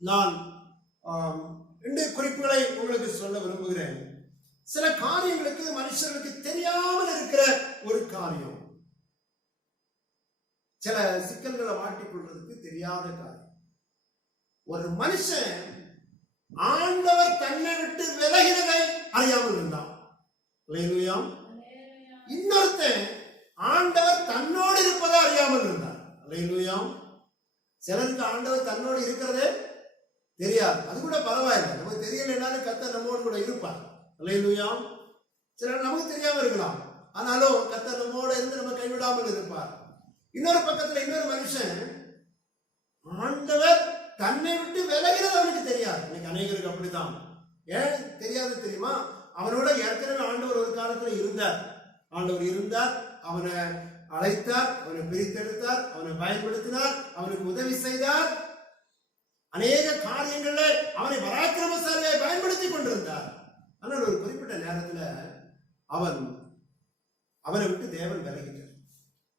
நான் 2 குறிப்புகளை உங்களுக்கு சொல்ல விரும்புகிறேன். சில காரியங்களுக்கு மனுஷர்களுக்கு தெரியாமல் இருக்கிற ஒரு காரியம், சில சிக்கல்களை மாட்டிக்கொள்றதுக்கு தெரியாத காரியம். ஒரு மனுஷன் ஆண்டவர் தன்னை விட்டு விலகினதை அறியாமல் இருந்தான். அல்லேலூயா. இன்னொருத்தன் ஆண்டவர் தன்னோடு இருப்பதை அறியாமல் இருந்தார். அல்லேலூயா. சிலருக்கு ஆண்டவர் தன்னோடு இருக்கிறதே தெரியாது. அது கூட பரவாயில்லை, நமக்கு தெரியலைனாலும் கர்த்தர் நம்மோடு கூட இருப்பார். அல்லேலூயா. சிலர் நமக்கு தெரியாம இருக்கலாம், ஆனாலும் கர்த்தர் நம்மோடு இருந்து நம்ம கைவிடாமல் இருப்பார். இன்னொரு பக்கத்துல இன்னொரு மனுஷன் ஆண்டவர் தன்னை விட்டு விலகிறது அவனுக்கு தெரியாது. இன்னைக்கு அநேகருக்கு அப்படித்தான். ஏன் தெரியாது தெரியுமா? அவனோட ஏற்கனவே ஆண்டவர் ஒரு காலத்துல இருந்தார். ஆண்டவர் இருந்தார், அவனை அழைத்தார், அவனை பிரித்தெடுத்தார், அவனை பயன்படுத்தினார், அவனுக்கு உதவி செய்தார். அநேக காரியங்கள்ல அவனை பராக்கிரமசாலியை பயன்படுத்தி கொண்டிருந்தார். ஆனால் ஒரு குறிப்பிட்ட நேரத்துல அவனை விட்டு தேவன் விலகிட்டார்.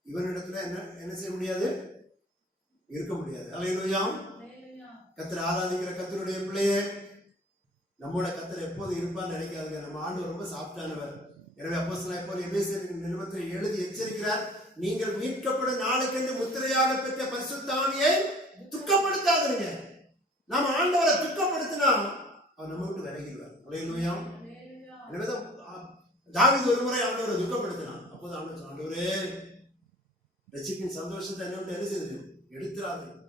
இவனிடத்துல என்ன செய்ய முடியாது, இருக்க முடியாது. அல்லேலூயா. கர்த்தரை ஆராதிக்கிற கர்த்தருடைய பிள்ளையே, நம்மோட கர்த்தர் எப்போது இருப்பான்னு நினைக்காதுங்க. நம்ம ஆண்டவர் ரொம்ப சாப்பிட்டானவர். எனவே அப்போஸ்தலனாகிய பவுல் எபேசியர் நிருபத்தில் எழுதி எச்சரிக்கிறார், நீங்கள் மீட்கப்படும் நாளுக்கென்று முத்திரையாக பெற்ற பரிசுத்த ஆவியை துக்கப்படுத்தாதீங்க. நாம ஆண்டவரை துக்கப்படுத்தினா அவர் நம்ம விட்டு விலகிடுவார். அல்லேலூயா. எனவேதான் தாவீது ஒரு முறை ஆண்டவரை துக்கப்படுத்தினான். அப்போது ஆண்டவர், ஆண்டவரே, ரட்சிப்பின் சந்தோஷத்தை என்னை விட்டு என்ன செய்து எடுத்துறாதையும்,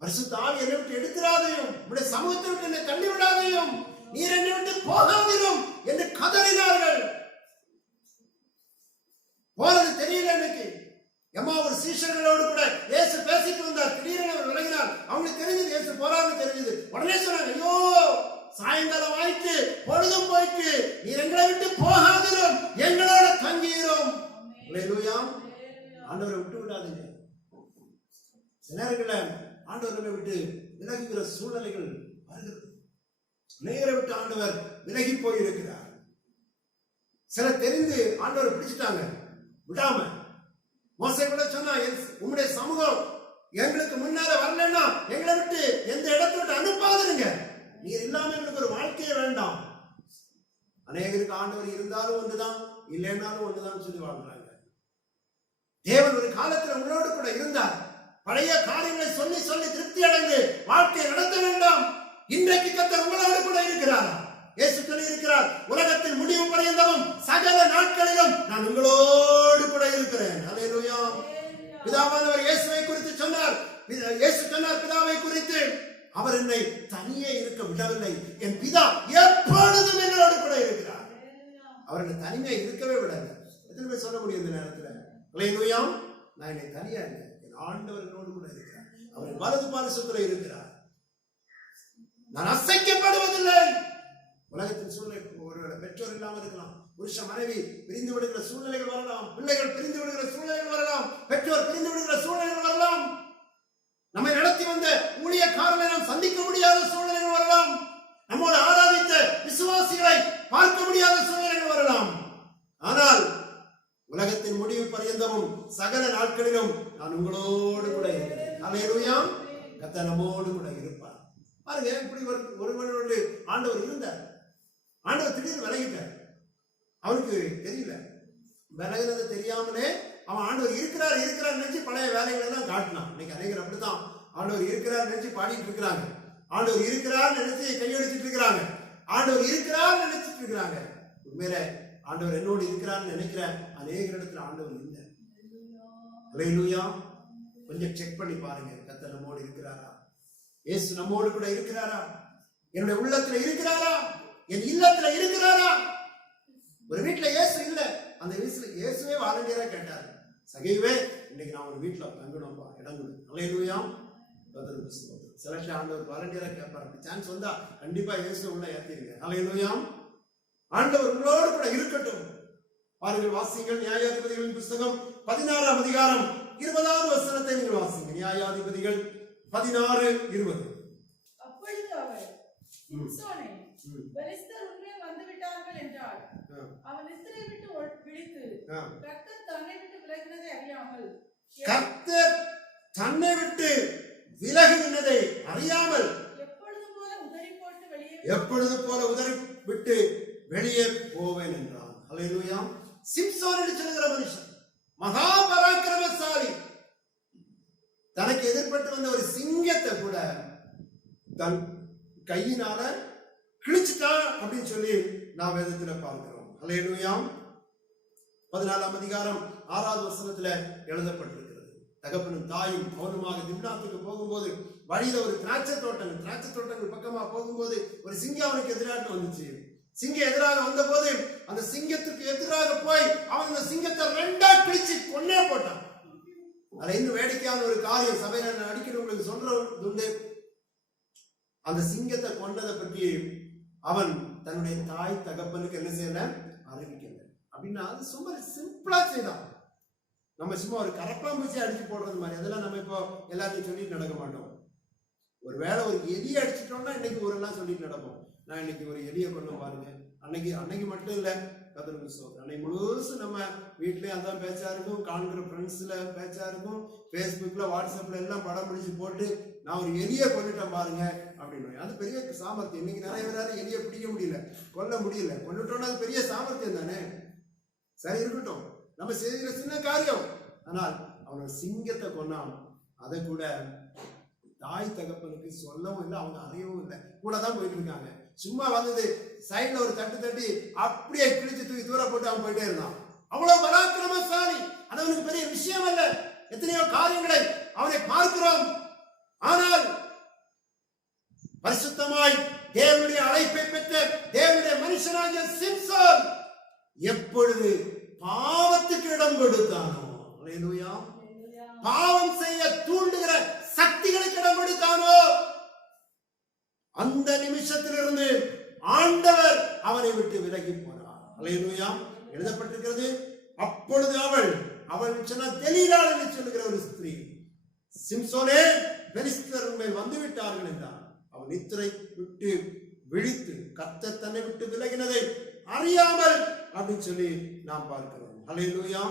பரிசுத்த ஆவி என்னை விட்டு எடுத்துறாதையும், உடைய சமூகத்தை விட்டு என்னை தள்ளி விடாதையும், நீர் என்னை விட்டு போகாதிரும் என்று கதறினார்கள். போறது தெரியல எனக்கு. ஒரு சீஷர்களோடு கூட இயேசு பேசிட்டு வந்தார். திடீரென அவர் விலகினார். அவங்களுக்கு தெரிஞ்சது இயேசு போறாருன்னு தெரிஞ்சது. உடனே சொன்னாங்க, ஐயோ, சாயங்காலம் ஆயிட்டு, பொழுதும் போயிட்டு, நீர் எங்களை விட்டு போகாதிரும், எங்களோட தங்கிரும். அல்லேலூயா. ஆண்டவரை விட்டு விடாதீங்க. சில நேரங்களில் ஆண்டவரை விட்டு விலகுகிற சூழ்நிலைகள் வருகிறது. நேரை விட்டு ஆண்டவர் விலகி போயிருக்கிறார். சிலர் தெரிந்து ஆண்டவரை பிடிச்சிட்டாங்க, விடாம. மோசே கூட சொன்னா, உங்களுடைய சமூகம் எங்களுக்கு முன்னால வரலன்னா எங்களை விட்டு எந்த இடத்தை விட்டு அனுப்பாதுங்க, நீர் இல்லாம எங்களுக்கு ஒரு வாழ்க்கையே வேண்டாம். அநேகருக்கு ஆண்டவர் இருந்தாலும் ஒன்றுதான், இல்லைன்னாலும் ஒன்றுதான் சொல்லி வாழ்றாங்க. தேவன் ஒரு காலத்தில் உங்களோடு கூட இருந்தார். பழைய காரியங்களை சொல்லி சொல்லி திருப்தி அடைந்து வாழ்க்கையை நடத்த வேண்டாம். இன்றைக்கு கர்த்தர் உங்களோடு கூட இருக்கிறார். இயேசு சொல்லியிருக்கிறார், உலகத்தின் முடிவு பரியந்தமும் சகல நாட்களிலும் நான் உங்களோடு கூட இருக்கிறேன். அல்லேலூயா. பிதாவானவர் இயேசுவை குறித்து சொன்னார். இயேசு சொன்னார் பிதாவை குறித்து, அவர் என்னை தனியே இருக்க விடவில்லை, என் பிதா எப்பொழுதும் என்னோடு கூட இருக்கிறார். அவர் என்னை தனியே இருக்கவே விடல. எத்தனை பேர் சொல்ல முடியும் இந்த நேரத்தில்? அல்லேலூயா. நான் என்னை தனியா இல்லை, என் ஆண்டவர் என்னோடு கூட இருக்கிறார். அவர் வலது பாரிசத்துல இருக்கிறார். நான் அசைக்கப்படுவதில்லை. உலகத்தின் சூழ்நிலை, ஒருவேளை பெற்றோர் இல்லாமல் இருக்கலாம், புருஷ மனைவி பிரிந்து விடுகிற சூழ்நிலைகள் வரலாம், பிள்ளைகள் பிரிந்து விடுகிற சூழ்நிலைகள் வரலாம், பெற்றோர் பிரிந்து விடுகிற சூழ்நிலைகள் வரலாம், நம்மை நடத்தி வந்த ஊழியக்காரர்களை நாம் சந்திக்க முடியாத சூழ்நிலைகள் வரலாம், நம்மோடு ஆராதித்த விசுவாசிகளை பார்க்க முடியாத சூழ்நிலைகள் வரலாம். ஆனால் உலகத்தின் முடிவு பரியந்தமும் சகல நாட்களிலும் நான் உங்களோடு கூட இருக்கிறேன். அல்லேலூயா. கர்த்தர் நம்மோடு கூட இருப்பார். பாருங்க, இப்படி ஒருவனோடு ஆண்டவர் இருந்தார். ஆண்டவர் திடீர்னு விலகிட்டார். அவனுக்கு தெரியல, விலகுறது தெரியாமலே அவன் ஆண்டவர் இருக்கிறார் நினைச்சு பழைய வேலைகளை எல்லாம் காட்டினான். இன்னைக்கு அநேகர் அப்படித்தான் ஆண்டவர் இருக்கிறார் நினைச்சு பாடிட்டு இருக்கிறாங்க, ஆண்டவர் இருக்கிறார் நினைச்சு கையடிச்சிட்டு இருக்கிறாங்க, ஆண்டவர் இருக்கிறார் நினைச்சிட்டு இருக்கிறாங்க. உண்மையில ஆண்டவர் என்னோடு இருக்கிறான்னு நினைக்கிற அநேக இடத்துல ஆண்டவர் இல்லை. அல்லேலூயா. கொஞ்சம் செக் பண்ணி பாருங்க, கர்த்தர் நம்மோடு இருக்கிறாரா? இயேசு நம்மோடு கூட இருக்கிறாரா? என்னுடைய உள்ளத்துல இருக்கிறாரா? என் இல்லத்துல இருக்கிறாரா? ஒரு வீட்டுல இயேசு இல்ல, அந்த வீட்டுல இயேசுவே வாலண்டியரா கேட்டாரு, சகைவே இன்னைக்கு நான் ஒரு வீட்டுல தங்கணும்பா, இடம் கொடு. அல்லேலூயா. சில ஆண்டவர் வாலண்டியரா கேட்பார். அப்படி சான்ஸ் வந்தா கண்டிப்பா இயேசு உள்ள ஏத்திருங்க. அல்லேலூயா. ஆண்டவர் உங்களோடு கூட இருக்கட்டும். பாருங்கள், வாசிங்கள் நியாயாதிபதிகளின் புத்தகம் 16ஆம் அதிகாரம் 20வது வசனத்தை நீங்கள் வாசிங்க. நியாயாதிபதிகள் 16:20. அப்பொழுது அவர் சிம்சோனே, பெலிஸ்தர் உன்மேல் வந்து விட்டார்கள் என்றார். அவன் நித்திரை விட்டு விழித்து கர்த்தர் தன்னை விட்டு விலகினதை அறியாமல் எப்பொழுது போல உதறி விட்டு வெளியே போவேன் என்றான். அல்லேலூயா. சிம்சோன் என்று சொல்லுகிற மனுஷன் மகா பராக்கிரமசாலி. தனக்கு எதிர்பட்டு வந்த ஒரு சிங்கத்தை கூட தன் கையினால கிழிச்சிட்டான் அப்படின்னு சொல்லி நாம் வேதத்துல பார்க்கிறோம். அல்லேலூயா. 14ஆம் அதிகாரம் 6வது வசனத்துல எழுதப்பட்டிருக்கிறது. தகப்பனும் தாயும் அவனுமாக திம்னாத்துக்கு போகும்போது வழியில ஒரு திராட்சை தோட்டங்கள் பக்கமா போகும்போது ஒரு சிங்கம் அவனுக்கு எதிராக வந்துச்சு. சிங்கம் எதிராக வந்த போது அந்த சிங்கத்துக்கு எதிராக போய் அவன் அந்த சிங்கத்தை 2ஆ கிழிச்சு கொன்னே போட்டான். அதுல இன்னும் வேடிக்கையான ஒரு காரியம் சபையில அடிக்கடி உங்களுக்கு சொல்றது, அந்த சிங்கத்தை கொண்டதை பற்றி அவன் தன்னுடைய தாய் தகப்பனுக்கு என்ன செய்யல, அறிவிக்கல. அப்படின்னா அது ரொம்ப சிம்பிளா செய்தான். நம்ம சும்மா ஒரு கரப்பாம்பூச்சி அடிச்சு போடுறது மாதிரி அதெல்லாம் நம்ம இப்போ எல்லாத்தையும் சொல்லிட்டு நடக்க மாட்டோம். ஒருவேளை ஒரு எலியை அடிச்சிட்டோம்னா இன்னைக்கு ஒரு எல்லாம் சொல்லிட்டு நடப்போம். நான் இன்னைக்கு ஒரு எலியை கொண்டு பாருங்க. அன்னைக்கு மட்டும் இல்லை, கர்த்தருக்கு ஸ்தோத்திரம், அன்னைக்கு முழுசு நம்ம வீட்லயே அதான் பேச்சா இருக்கும், காண்கிற ஃப்ரெண்ட்ஸ்ல பேச்சா இருக்கும், ஃபேஸ்புக்ல வாட்ஸ்அப்ல எல்லாம் படம் பிடிச்சு போட்டு நான் ஒரு எலியை கொண்டுட்டேன் பாருங்க அப்படின்னு. அது பெரிய சாமர்த்தியம். இன்னைக்கு நிறைய பேரால எலியை பிடிக்க முடியல, கொல்ல முடியல. கொண்டுட்டோம்னா அது பெரிய சாமர்த்தியம் தானே. சரி, இருக்கட்டும், நம்ம செய்கிற சின்ன காரியம். ஆனால் அவனோட சிங்கத்தை கொன்னான். அதை கூட தாய் தகப்பனுக்கு சொல்லவும் இல்லை, அவங்க அறியவும் இல்லை, கூட தான் போயிட்டு இருக்காங்க. சும்மா வந்தது சைட்ல ஒரு தட்டி அப்படியே கிழிச்சு தூக்கி தூர போட்டு அவன் போயிட்டே இருந்தான். அவ்வளவு பராக்கிரமசாலி. அது அவனுக்கு பெரிய விஷயம் அல்ல. எத்தனையோ காரியங்களை அவனை பார்க்கிறோம். ஆனால் பரிசுத்தமாய் தேவனுடைய அழைப்பை பெற்ற தேவனுடைய மனுஷனாகிய சிம்சோன் எப்பொழுது பாவத்துக்கு இடம் கொடுத்தானோ, அல்லேலூயா, பாவம் செய்ய தூண்டுகிற சக்திகளுக்கு இடம் கொடுத்தானோ, அந்த நிமிஷத்திலிருந்து ஆண்டவர் அவனை விட்டு விலகி போனார். அல்லேலூயா. எழுதப்பட்டிருக்கிறது, அப்பொழுது அவள் சொன்ன தெலீலாள் என்று சொல்லுகிற ஒரு ஸ்திரீ, சிம்சோனே, பெலிஸ்தர் மேல் வந்து விட்டார்கள் என்றார். அவன் நித்திரை விட்டு விழித்து கர்த்தர் தன்னை விட்டு விலகினதை அறியாமல் அப்படின்னு சொல்லி நாம் பார்க்கிறோம். அல்லேலூயா.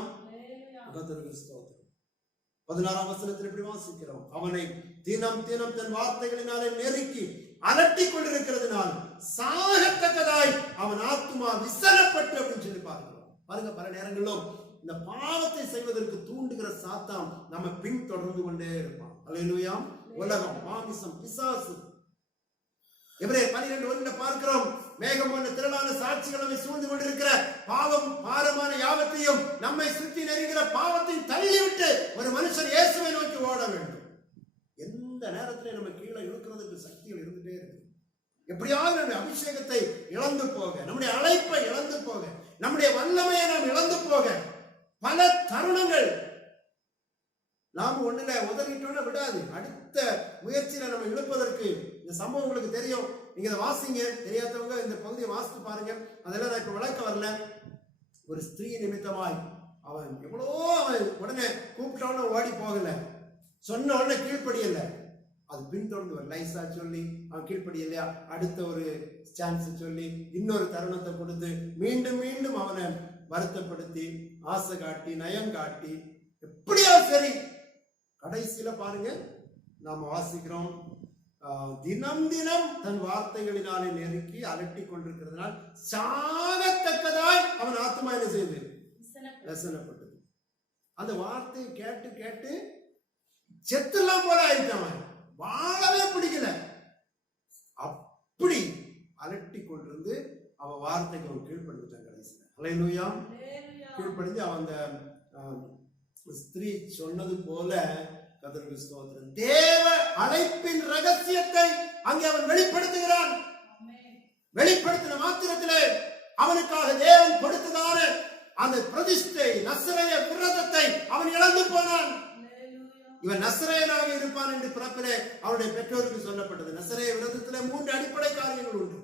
16ஆம் வசனத்தில் இப்படி வாசிக்கிறோம், அவனை தினம் தன் வார்த்தைகளினாலே நெருக்கி அலட்டி கொண்டிருக்கிறதுனால் சாகத்தக்கதாய் அவன் ஆத்துமா விசனப்பட்டு அப்படின்னு சொல்லி பார்க்கிறோம். பாருங்க, பல நேரங்களிலும் இந்த பாவத்தை செய்வதற்கு தூண்டுகிற சாத்தான் நம்ம பின் தொடர்ந்து கொண்டே இருப்பான். அல்லேலூயா. உலகம், மாமிசம், பிசாசு. எபிரேயர் 12:1 பார்க்கிறோம், மேகம் போன்ற திரளான சாட்சிகள் நம்மை சூழ்ந்து கொண்டிருக்கிற பாவம் பாரமான யாவத்தையும் நம்மை சுற்றி நெருங்கிற பாவத்தை தள்ளிவிட்டு ஒரு மனுஷன் இயேசுவை நோக்கி ஓட வேண்டும். எந்த நேரத்திலே நம்ம கீழே இழுக்கிறதுக்கு சக்திகள் இருந்துட்டே இருக்கு. எப்படியாவது நம்முடைய அபிஷேகத்தை இழந்து போக, நம்முடைய அழைப்பை இழந்து போக, நம்முடைய வல்லமையை நாம் இழந்து போக பல தருணங்கள். நாம் ஒண்ணுல உதறிட்டோம்னா விடாது, அடுத்த முயற்சியில நம்ம இழுப்பதற்கு. இந்த சம்பவம் உங்களுக்கு தெரியும், நீங்க இதை வாசிங்க. தெரியாதவங்க இந்த பகுதியை வாசித்து பாருங்க. அதெல்லாம் நான் இப்ப விளக்க வரல. ஒரு ஸ்திரீ நிமித்தமாய் அவன் உடனே கூப்பிட்டவன ஓடி போகல, சொன்ன உடனே கீழ்ப்படியல. அது பின்தொடர்ந்து ஒரு லைசா சொல்லி அவன் கீழ்ப்படியலையா, அடுத்த ஒரு சான்ஸ் சொல்லி இன்னொரு தருணத்தை கொடுத்து மீண்டும் அவனை வருத்தப்படுத்தி ஆசை காட்டி நயம் காட்டி எப்படியா சரி கடைசியில பாருங்க, நாம வாசிக்கிறோம், தினம் தினம் தன் வார்த்தைகளினாலே நெருக்கி அலட்டி கொண்டிருக்கிறதுனால் சாகத்தக்கதாய் அவன் ஆத்மா என்ன செய்து ரசனப்பட்டது. அந்த வார்த்தையை கேட்டு கேட்டு செத்துலாம் போல ஆயிட்டான். வாழவே பிடிக்கல. அப்படி அலட்டி கொண்டிருந்து அவன் வார்த்தைக்கு அவன் கீழ்ப்படுத்திட்டான். கடைசியில் அல்லேலூயா கீழ்ப்படிந்து அவன் அந்த ஸ்திரீ சொன்னது போல கர்த்தருக்கு ஸ்தோத்திரம், தேவ அழைப்பின் ரகசியத்தை அங்கே அவன் வெளிப்படுத்துகிறான். வெளிப்படுத்தின மாத்திரத்திலே அவனுக்காக தேவன் கொடுத்ததான அந்த பிரதிஷ்டை நசரேய விரதத்தை அவன் இழந்து போனான். இவன் நசரேயனாக இருப்பான் என்று பிறப்பிலே அவனுடைய பெற்றோருக்கு சொல்லப்பட்டது. நசரேய விரதத்திலே 3 அடிப்படை காரியங்கள் உண்டு.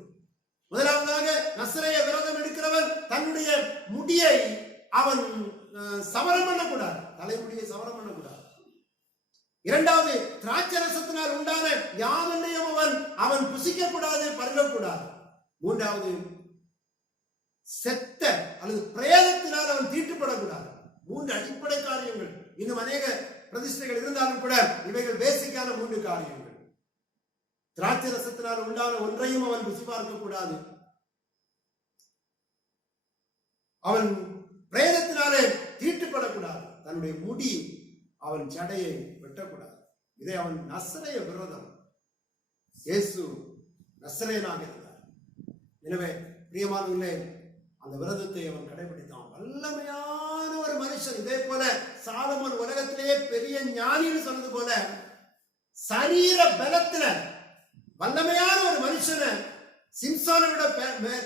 முதலாவதாக நசரேய விரதம் எடுக்கிறவன் தன்னுடைய முடியை அவன் சவரம் பண்ணக்கூடாது, தலைமுடியை சவரம் பண்ணக்கூடாது. இரண்டாவது, திராட்சரசத்தினால் உண்டான யாதொன்றையும் அவன் புசிக்க கூடாது, பருகக்கூடாது. மூன்றாவது, செத்த அல்லது பிரேதத்தினால் அவன் தீட்டுப்படக்கூடாது. 3 அடிப்படை காரியங்கள். இன்னும் அநேக பிரதிஷ்டைகள் இருந்தாலும் கூட இவைகள் பேசிக்கான 3 காரியங்கள். திராட்சை ரசத்தினால் உண்டான ஒன்றையும் அவன் ருசி பார்க்க கூடாது. அவன் பிரேதத்தினாலே தீட்டுப்படக்கூடாது. தன்னுடைய முடி அவன் ஜடையை வெட்டக்கூடாது. இதை அவன் நசரேய விரதம். இயேசு நசரேயனாக இருந்தார். எனவே பிரியமானவர்களே, அந்த விரதத்தை அவன் கடைபிடித்தான். வல்லமையான ஒரு மனுஷன். இதே போல சாலமோன் உலகத்திலேயே பெரிய ஞானின்னு சொன்னது போல சரீர பலத்துல வல்லமையான ஒரு மனுஷனை, சிம்சோனை விட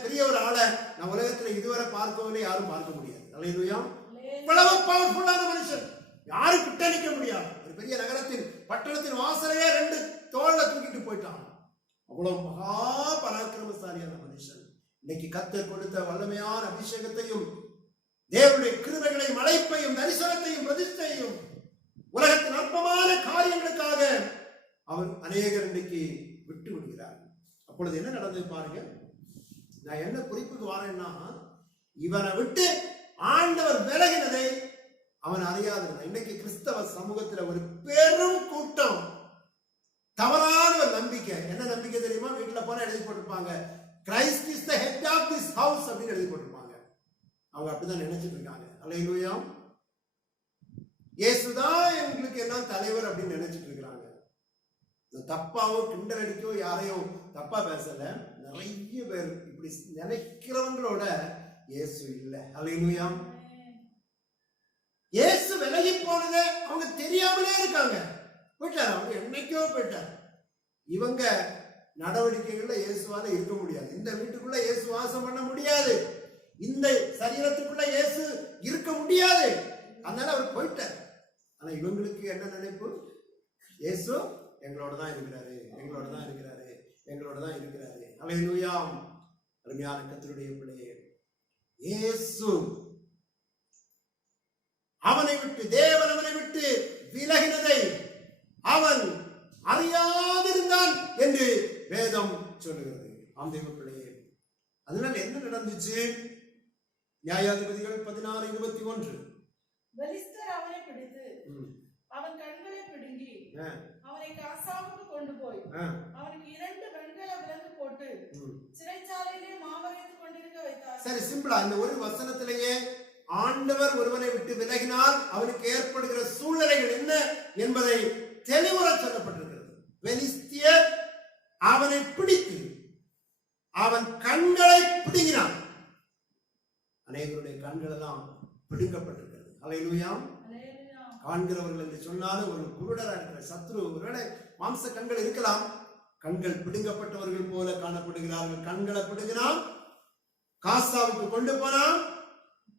பெரிய ஒரு ஆளை நான் உலகத்துல இதுவரை பார்க்கவில்லை, யாரும் பார்க்க முடியாது. அல்லேலூயா. இவ்வளவு பவர்ஃபுல்லான மனுஷன், யாரும் குட்டணிக்க முடியாது. ஒரு பெரிய நகரத்தின் பட்டணத்தின் வாசலையே 2 தோள்ல தூக்கிட்டு போயிட்டான். அவ்வளவு மகா பராக்கிரமசாலியான மனுஷன். இன்னைக்கு கர்த்தர் கொடுத்த வல்லமையான அபிஷேகத்தையும் தேவனுடைய கிருபைகளையும் அழைப்பையும் தரிசனத்தையும் பிரதிஷ்டையும் உலகத்தின் அற்பமான காரியங்களுக்காக அவர் அநேகர் இன்னைக்கு விட்டு விடுகிறார். அப்பொழுது என்ன நடந்தது பாருங்க. நான் என்ன குறிப்புக்கு வரேன்னா, இவனை விட்டு ஆண்டவர் விலகினதை அவன் அறியாதிருந்தான். இன்னைக்கு கிறிஸ்தவ சமூகத்துல ஒரு பெரும் கூட்டம் தவறான ஒரு நம்பிக்கை. என்ன நம்பிக்கை தெரியுமா? வீட்டுல போன எழுதி போட்டிருப்பாங்க, Christ is the head of this house அப்படின்னு எழுதி போட்டிருப்பாங்க. அவங்க அப்படிதான் நினைச்சிட்டு இருக்காங்க. அல்லேலூயா. இயேசுதான் எங்களுக்கு எல்லாம் தலைவர் அப்படின்னு நினைச்சிட்டு இருக்கிறாங்க. தப்பாவோ கிண்டல் அடிக்கோ யாரையும் தப்பா பேசல. நிறைய பேர் இப்படி நினைக்கிறவங்களோட இயேசு இல்லை. அல்லேலூயா. இயேசு விலகி போனதை அவங்க தெரியாமலே இருக்காங்க. போயிட்டார், அவங்க என்னைக்கோ போயிட்டார். இவங்க நடவடிக்கைகள்ல இயேசுவால இருக்க முடியாது. இந்த வீட்டுக்குள்ள இயேசு வாசம் பண்ண முடியாது. இந்த சரீரத்துக்குள்ள இயேசு இருக்க முடியாது. அதனால அவர் போயிட்டார். ஆனா இவங்களுக்கு என்ன நினைப்பு? இயேசு எங்களோட தான் இருக்கிறாரு, எங்களோட தான் இருக்கிறாரு, எங்களோட தான் இருக்கிறாரு. அல்லேலூயா. அருமையான கர்த்தருடைய பிள்ளையே, இயேசு அவனை விட்டு, தேவன் அவனை விட்டு விலகினதை அவன் அறியாதிருந்தான் என்று வேதம் சொல்லுகிறது. ஆம் தேவ பிள்ளையே, அதனால என்ன நடந்துச்சு? நியாயாதிபதிகள் 16:21. பெலிஸ்தர் அவனை பிடித்து அவன் கண்களை பிடுங்கி அவனை காசாவுக்கு கொண்டு போய் அவனுக்கு 2 வெண்கல விலங்கு போட்டு சிறைச்சாலையிலே மாவரைத்துக் கொண்டிருக்க வைத்தார். சரி, சிம்பிளா இந்த ஒரு வசனத்திலேயே ஆண்டவர் ஒருவனை விட்டு விலகினால் அவனுக்கு ஏற்படுகிற சூழ்நிலைகள் என்ன என்பதை தெளிவுற சொல்லப்பட்டிருக்கிறது. பெலிஸ்தியர் அவனை பிடித்து அவன் கண்களை பிடுங்கினான். அநேகருடைய கண்கள் எல்லாம் பிடுங்கப்பட்டிருக்கிறது. அல்லேலூயா. காண்கிறவர்கள் என்று சொன்னாலும் ஒரு குருடரா இருக்கிற சத்ரு, ஒருவேளை மாம்ச கண்கள் இருக்கலாம், கண்கள் பிடுங்கப்பட்டவர்கள் போல காணப்படுகிறார்கள். கண்களை பிடுங்கினான், காசாவுக்கு கொண்டு போனான்,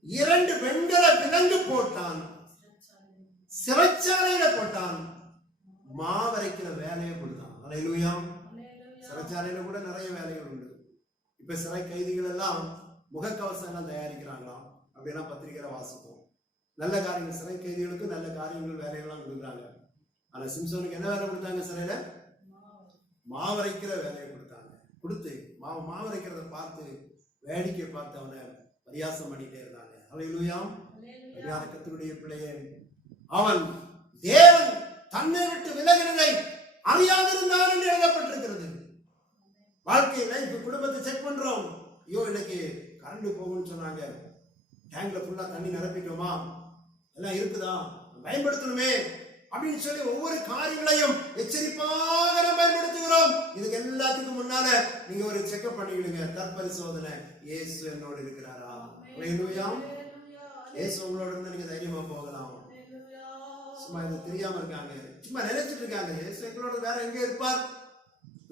2 வெண்கல விலங்கு போட்டான், சிறைச்சாலையில போட்டான், மாவரைக்கிற வேலையை கொடுத்தான். அல்லேலூயா. சிறைச்சாலையில கூட நிறைய வேலைகள் உண்டு. இப்ப சிறை கைதிகள் எல்லாம் முகக்கவசம் எல்லாம் தயாரிக்கிறாங்களாம். அப்படியெல்லாம் பத்திரிகையில வாசிப்போம். நல்ல காரியங்கள், சிறை கைதிகளுக்கு நல்ல காரியங்கள் வேலைகள்லாம் கொடுக்குறாங்க. ஆனா சிம்சோனுக்கு என்ன வேலை கொடுத்தாங்க? சிறையில மாவரைக்கிற வேலையை கொடுத்தாங்க. கொடுத்து மாவரைக்கிறத பார்த்து வேடிக்கை பார்த்து அவனை பரியாசம் பண்ணிட்டே இருந்தாங்க. அல்லேலூயா. கர்த்தருடைய பிள்ளையே, அவன் தேவன் தன்னை விட்டு விலகினதை அறியாதிருந்தான் என்று எழுதப்பட்டிருக்கிறது. வாழ்க்கை லைஃப் குடும்பத்தை செக் பண்றோம். ஐயோ இன்னைக்கு கரண்ட் போகும்னு சொன்னாங்க, டேங்க்ல ஃபுல்லா தண்ணி நிரப்பிட்டோமா, எல்லாம் இருக்குதா, பயன்படுத்தணுமே அப்படின்னு சொல்லி ஒவ்வொரு காரியங்களையும் எச்சரிப்பாக நாம் பயன்படுத்துகிறோம். இதுக்கு எல்லாத்துக்கும் முன்னால நீங்க ஒரு செக்அப் பண்ணிக்கிடுங்க, தற்பரிசோதனை. இயேசு என்னோடு இருக்கிறாரா? ஹல்லேலூயா. இயேசு உங்களோட இருந்தா நீங்க தைரியமா போகலாம். சும்மா இது தெரியாம இருக்காங்க, சும்மா நினைச்சிட்டு இருக்காங்க இயேசு எங்களோட வேற எங்க இருப்பார்,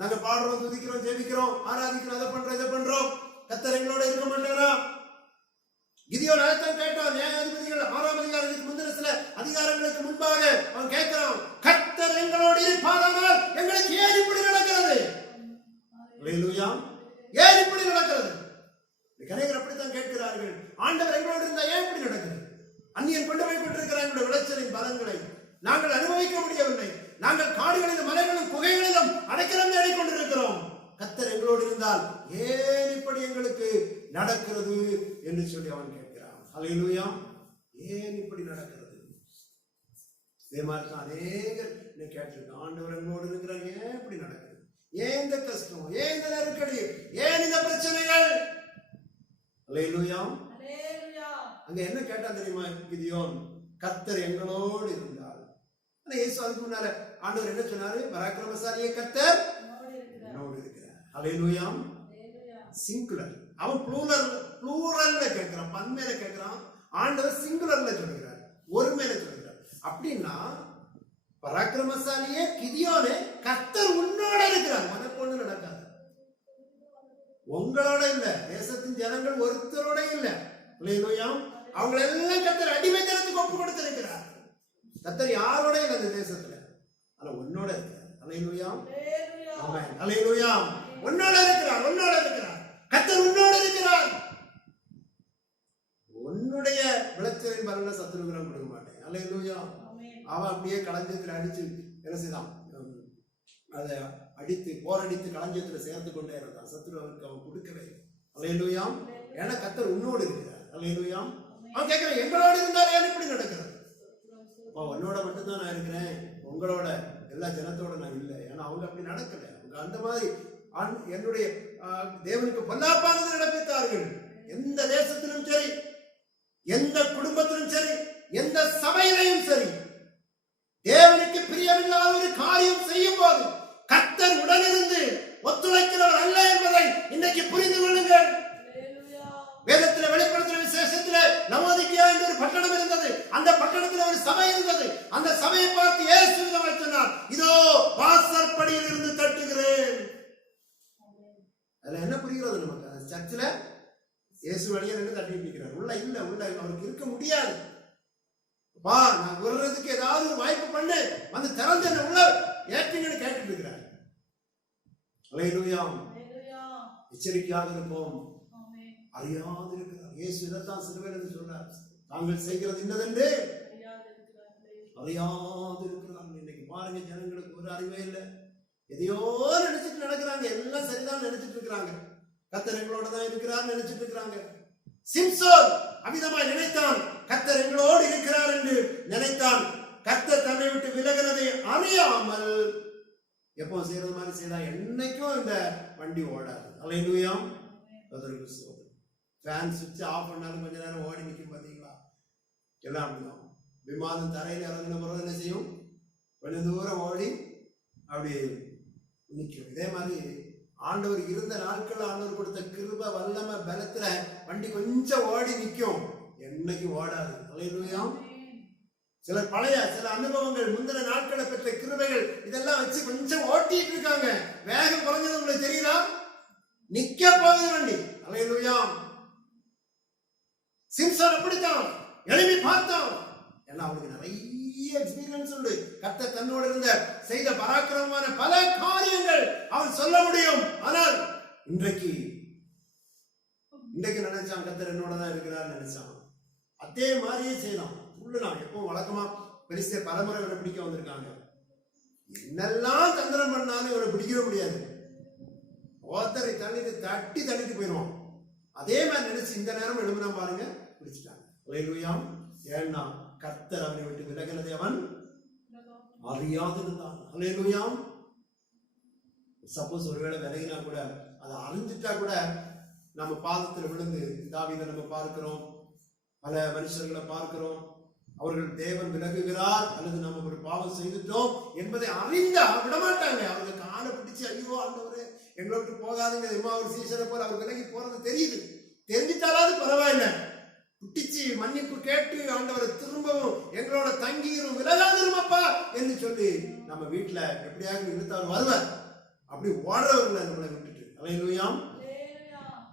நாங்க பாடுறோம், துதிக்கிறோம், ஜெபிக்கிறோம், ஆராதிக்கிறோம், அதை பண்றோம், இதை பண்றோம், கர்த்தர் எங்களோட இருக்க மாட்டாரா? கிதியோன் அழைத்தான் கேட்டான். நியாயாதிபதிகள் 6ஆம் அதிகாரத்துக்கு முந்தின சில அதிகாரங்களுக்கு முன்பாக அவன் கேட்கிறான், கர்த்தர் எங்களோடு இருப்பாரானால் எங்களுக்கு ஏன் இப்படி நடக்கிறது? ஹல்லேலூயா. ஏன் இப்படி நடக்கிறது? கணேகர் அப்படித்தான் கேட்கிறார்கள், ஆண்டவர் எங்களோடு இருந்தா ஏன் இப்படி நடக்கிறது? அந்நியன் கொண்டு போய் கொண்டிருக்கிற எங்களுடைய விளைச்சலின் பலன்களை நாங்கள் அனுபவிக்க முடியவில்லை. நாங்கள் காடுகளிலும் மலைகளிலும் குகைகளிலும் அடைக்கலம் தேடிக் கொண்டிருக்கிறோம். கர்த்தர் எங்களோடு இருந்தால் ஏன் இப்படி எங்களுக்கு நடக்கிறது என்று சொல்லி அவன் கேட்கிறான். ஹல்லேலூயா. ஏன் இப்படி நடக்கிறது? இதே மாதிரி தான் அநேகர் கேட்டிருக்கான், ஆண்டவர் எங்களோடு இருக்கிறார், ஏன் இப்படி நடக்குது? ஏன் இந்த கஷ்டம், ஏன் இந்த நெருக்கடி, ஏன் இந்த பிரச்சனைகள்? ஹல்லேலூயா. அங்க என்ன கேட்டான் தெரியுமா கிதியோன்? கர்த்தர் எங்களோடு இருந்தால். ஆனா இயேசு அதுக்கு முன்னால ஆண்டவர் என்ன சொன்னாரு? பராக்கிரமசாலியே கர்த்தர் என்னோடு இருக்கிறார். ஹல்லேலூயா. சிங்குலர். அவன் ப்ளூரல்ல கேட்கிறான், பன்மையில கேட்கிறான். ஆண்டவர் சிங்குலர்ல சொல்கிறார், ஒருமையில சொல்கிறார். அப்படின்னா பராக்கிரமசாலியே கிதியோனே கர்த்தர் உன்னோட இருக்கிறார். உனக்கு ஒண்ணு நடக்காது, உங்களோட இல்ல, தேசத்தின் ஜனங்கள் ஒருத்தரோட இல்ல. ஹல்லேலூயா. அவங்க எல்லாம் கர்த்தர் அடிமைத்தனத்துக்கு ஒப்பு கொடுத்திருக்கிறார். கர்த்தர் யாரோட இல்ல அந்த தேசத்துல, ஆனா உன்னோட இருக்கிறார். ஹல்லேலூயா. ஆமென். ஹல்லேலூயா. உன்னோட இருக்கிறார், உன்னோட இருக்கிறார். கர்த்தர் உன்னோட இருக்கிறார். உன்னுடைய விளைச்சலின் பலனை சத்துருவிடம் கொடுக்க மாட்டேன். ஹல்லேலூயா. அவன் அப்படியே களஞ்சத்துல அடிச்சு என்ன செய்தான்? அதை அடித்து போரடித்து களஞ்சத்துல சேர்த்து கொண்டே இருந்தான். சத்துரு அவருக்கு அவன் கொடுக்கவே. ஹல்லேலூயா. ஏன்னா கர்த்தர் உன்னோடு இருக்கிறார். ஹல்லேலூயா. அவன் கேட்கிறேன், எங்களோடு இருந்தால் ஏன் இப்படி நடக்கிறது? உன்னோட மட்டும்தான் நான் இருக்கிறேன், உங்களோட எல்லா ஜனத்தோட நான் இல்லை. ஏன்னா அவங்க அப்படி நடக்கல. அவங்க அந்த மாதிரி என்னுடைய தேவனுக்கு பொல்லாப்பானது நடப்பித்தார்கள். எந்த தேசத்திலும் சரி, எந்த குடும்பத்திலும் சரி, எந்த சபையிலையும் சரி, தேவனுக்கு பிரியமில்லாத ஒரு காரியம் செய்யும் போது கர்த்தர் உடனிருந்து ஒத்துழைக்கிறவர் அல்ல என்பதை இன்னைக்கு புரிந்து கொள்ளுங்கள். வேதத்தில் வெளிப்படுத்துகிற விசேஷத்தில் லவோதிக்கேயா என்ற ஒரு பட்டணம் இருந்தது. அந்த பட்டணத்தில் ஒரு சபை இருந்தது. அந்த சபையை பார்த்து இயேசு சொன்னார், இதோ வாசற்படியில் இருந்து தட்டுகிறேன். அதுல என்ன புரிகிறது நமக்கு? அந்த சர்ச்சில் இயேசு வழியா நின்று தட்டி இருக்கிறார். உள்ள இல்ல, உள்ள அவருக்கு இருக்க முடியாது. வா, நான் வர்றதுக்கு ஏதாவது ஒரு வாய்ப்பு பண்ணு, வந்து திறந்து என்ன உள்ள ஏற்றுங்கன்னு கேட்டுட்டு இருக்கிறார். ஹல்லேலூயா. எச்சரிக்கையாக இருப்போம். அறியாது இருக்கிறார். இயேசு இதைத்தான் சிலுவையில் சொல்றார், தாங்கள் செய்கிறது இன்னதென்று அறியாது இருக்கிறார். இன்னைக்கு பாருங்க, ஜனங்களுக்கு ஒரு அறிவே இல்லை, எதையோ நினைச்சிட்டு நடக்கிறாங்க. எல்லாம் சரிதான் நினைச்சிட்டு இருக்கிறாங்க. கர்த்தர் எங்களோட தான் இருக்கிறார் நினைச்சிட்டு இருக்கிறாங்க. சிம்சோன் அமிதமாய் நினைத்தான், கர்த்தர் எங்களோடு இருக்கிறார் என்று நினைத்தான். கர்த்தர் தன்னை விட்டு விலகினதை அறியாமல் எப்போ செய்யறது மாதிரி செய்தா என்னைக்கும் இந்த வண்டி ஓடாது. ஹல்லேலூயா. ஃபேன் சுவிட்ச் ஆஃப் பண்ணாலும் கொஞ்ச நேரம் ஓடி நிற்கும். பார்த்தீங்களா? எல்லாம் அப்படிதான். விமானம் தரையில் இறங்கின பிறகு என்ன செய்யும்? கொஞ்சம் தூரம் ஓடி அப்படி நிற்கும். இதே மாதிரி ஆண்டவர் இருந்த நாட்கள் ஆண்டவர் கொடுத்த கிருபை வல்லமை பலத்துல வண்டி கொஞ்சம் ஓடி நிற்கும், என்னைக்கு ஓடாது. ஹல்லேலூயா. சில பழைய சில அனுபவங்கள், முந்தின நாட்களை பெற்ற கிருபைகள் இதெல்லாம் வச்சு கொஞ்சம் ஓட்டிட்டு இருக்காங்க. வேகம் குறைஞ்சது உங்களுக்கு தெரியுதா? நிக்க போகுது வண்டி. ஹல்லேலூயா. சிம்சன் அப்படித்தான் எழுப்பி பார்த்தான். ஏன்னா அவனுக்கு நிறைய எக்ஸ்பீரியன்ஸ் உண்டு. கர்த்தர் தன்னோடு இருந்த செய்த பராக்கிரமமான பல காரியங்கள் அவன் சொல்ல முடியும். ஆனால் இன்றைக்கு நினைச்சான், கர்த்தர் என்னோட தான் இருக்கிறார் நினைச்சான். அதே மாதிரியே செய்யலாம். உள்ளலாம் எப்பவும் வழக்கமா பெருசே பலமுறை இவனை பிடிக்க வந்திருக்காங்க. என்னெல்லாம் தந்திரம் பண்ணாலும் இவனை பிடிக்கவே முடியாது. ஒருத்தரை தட்டி தள்ளிட்டு போயிடுவான். அதே மாதிரி நினைச்சு இந்த நேரம் எழுதுனா பாருங்க, பிடிச்சிட்டாங்க. ஹல்லேலூயா. ஏன்னா கர்த்தர் அவனை விட்டு விலகினதை அவன் அறியாது இருந்தான். ஹல்லேலூயா. சப்போஸ் ஒருவேளை விலகினா கூட அதை அறிஞ்சிட்டா கூட நம்ம பாதத்தில் விழுந்து, தாவீதை நம்ம பார்க்கிறோம், பல மனுஷர்களை பார்க்கிறோம், அவர்கள் தேவன் விலகுகிறார் அல்லது நம்ம ஒரு பாவம் செய்துட்டோம் என்பதை அறிந்தா விடமாட்டாங்க. அவர்கள் காலை பிடிச்சு, ஐயோ ஆண்டவரே எங்களை விட்டு போகாதுங்க, ஒரு சீசனை போல அவர் விலகி போறது தெரியுது, தெரிஞ்சிட்டாலாவது பரவாயில்ல, பிடிச்சு மன்னிப்பு கேட்டு ஆண்டவரை திரும்பவும் எங்களோட தங்கிரும், விலகாதிருமப்பா என்று சொல்லி நம்ம வீட்டுல எப்படியாவது இழுத்தாலும் வருவார். அப்படி ஓடுறவர்களை நம்மளை விட்டுட்டு. அல்லேலூயா.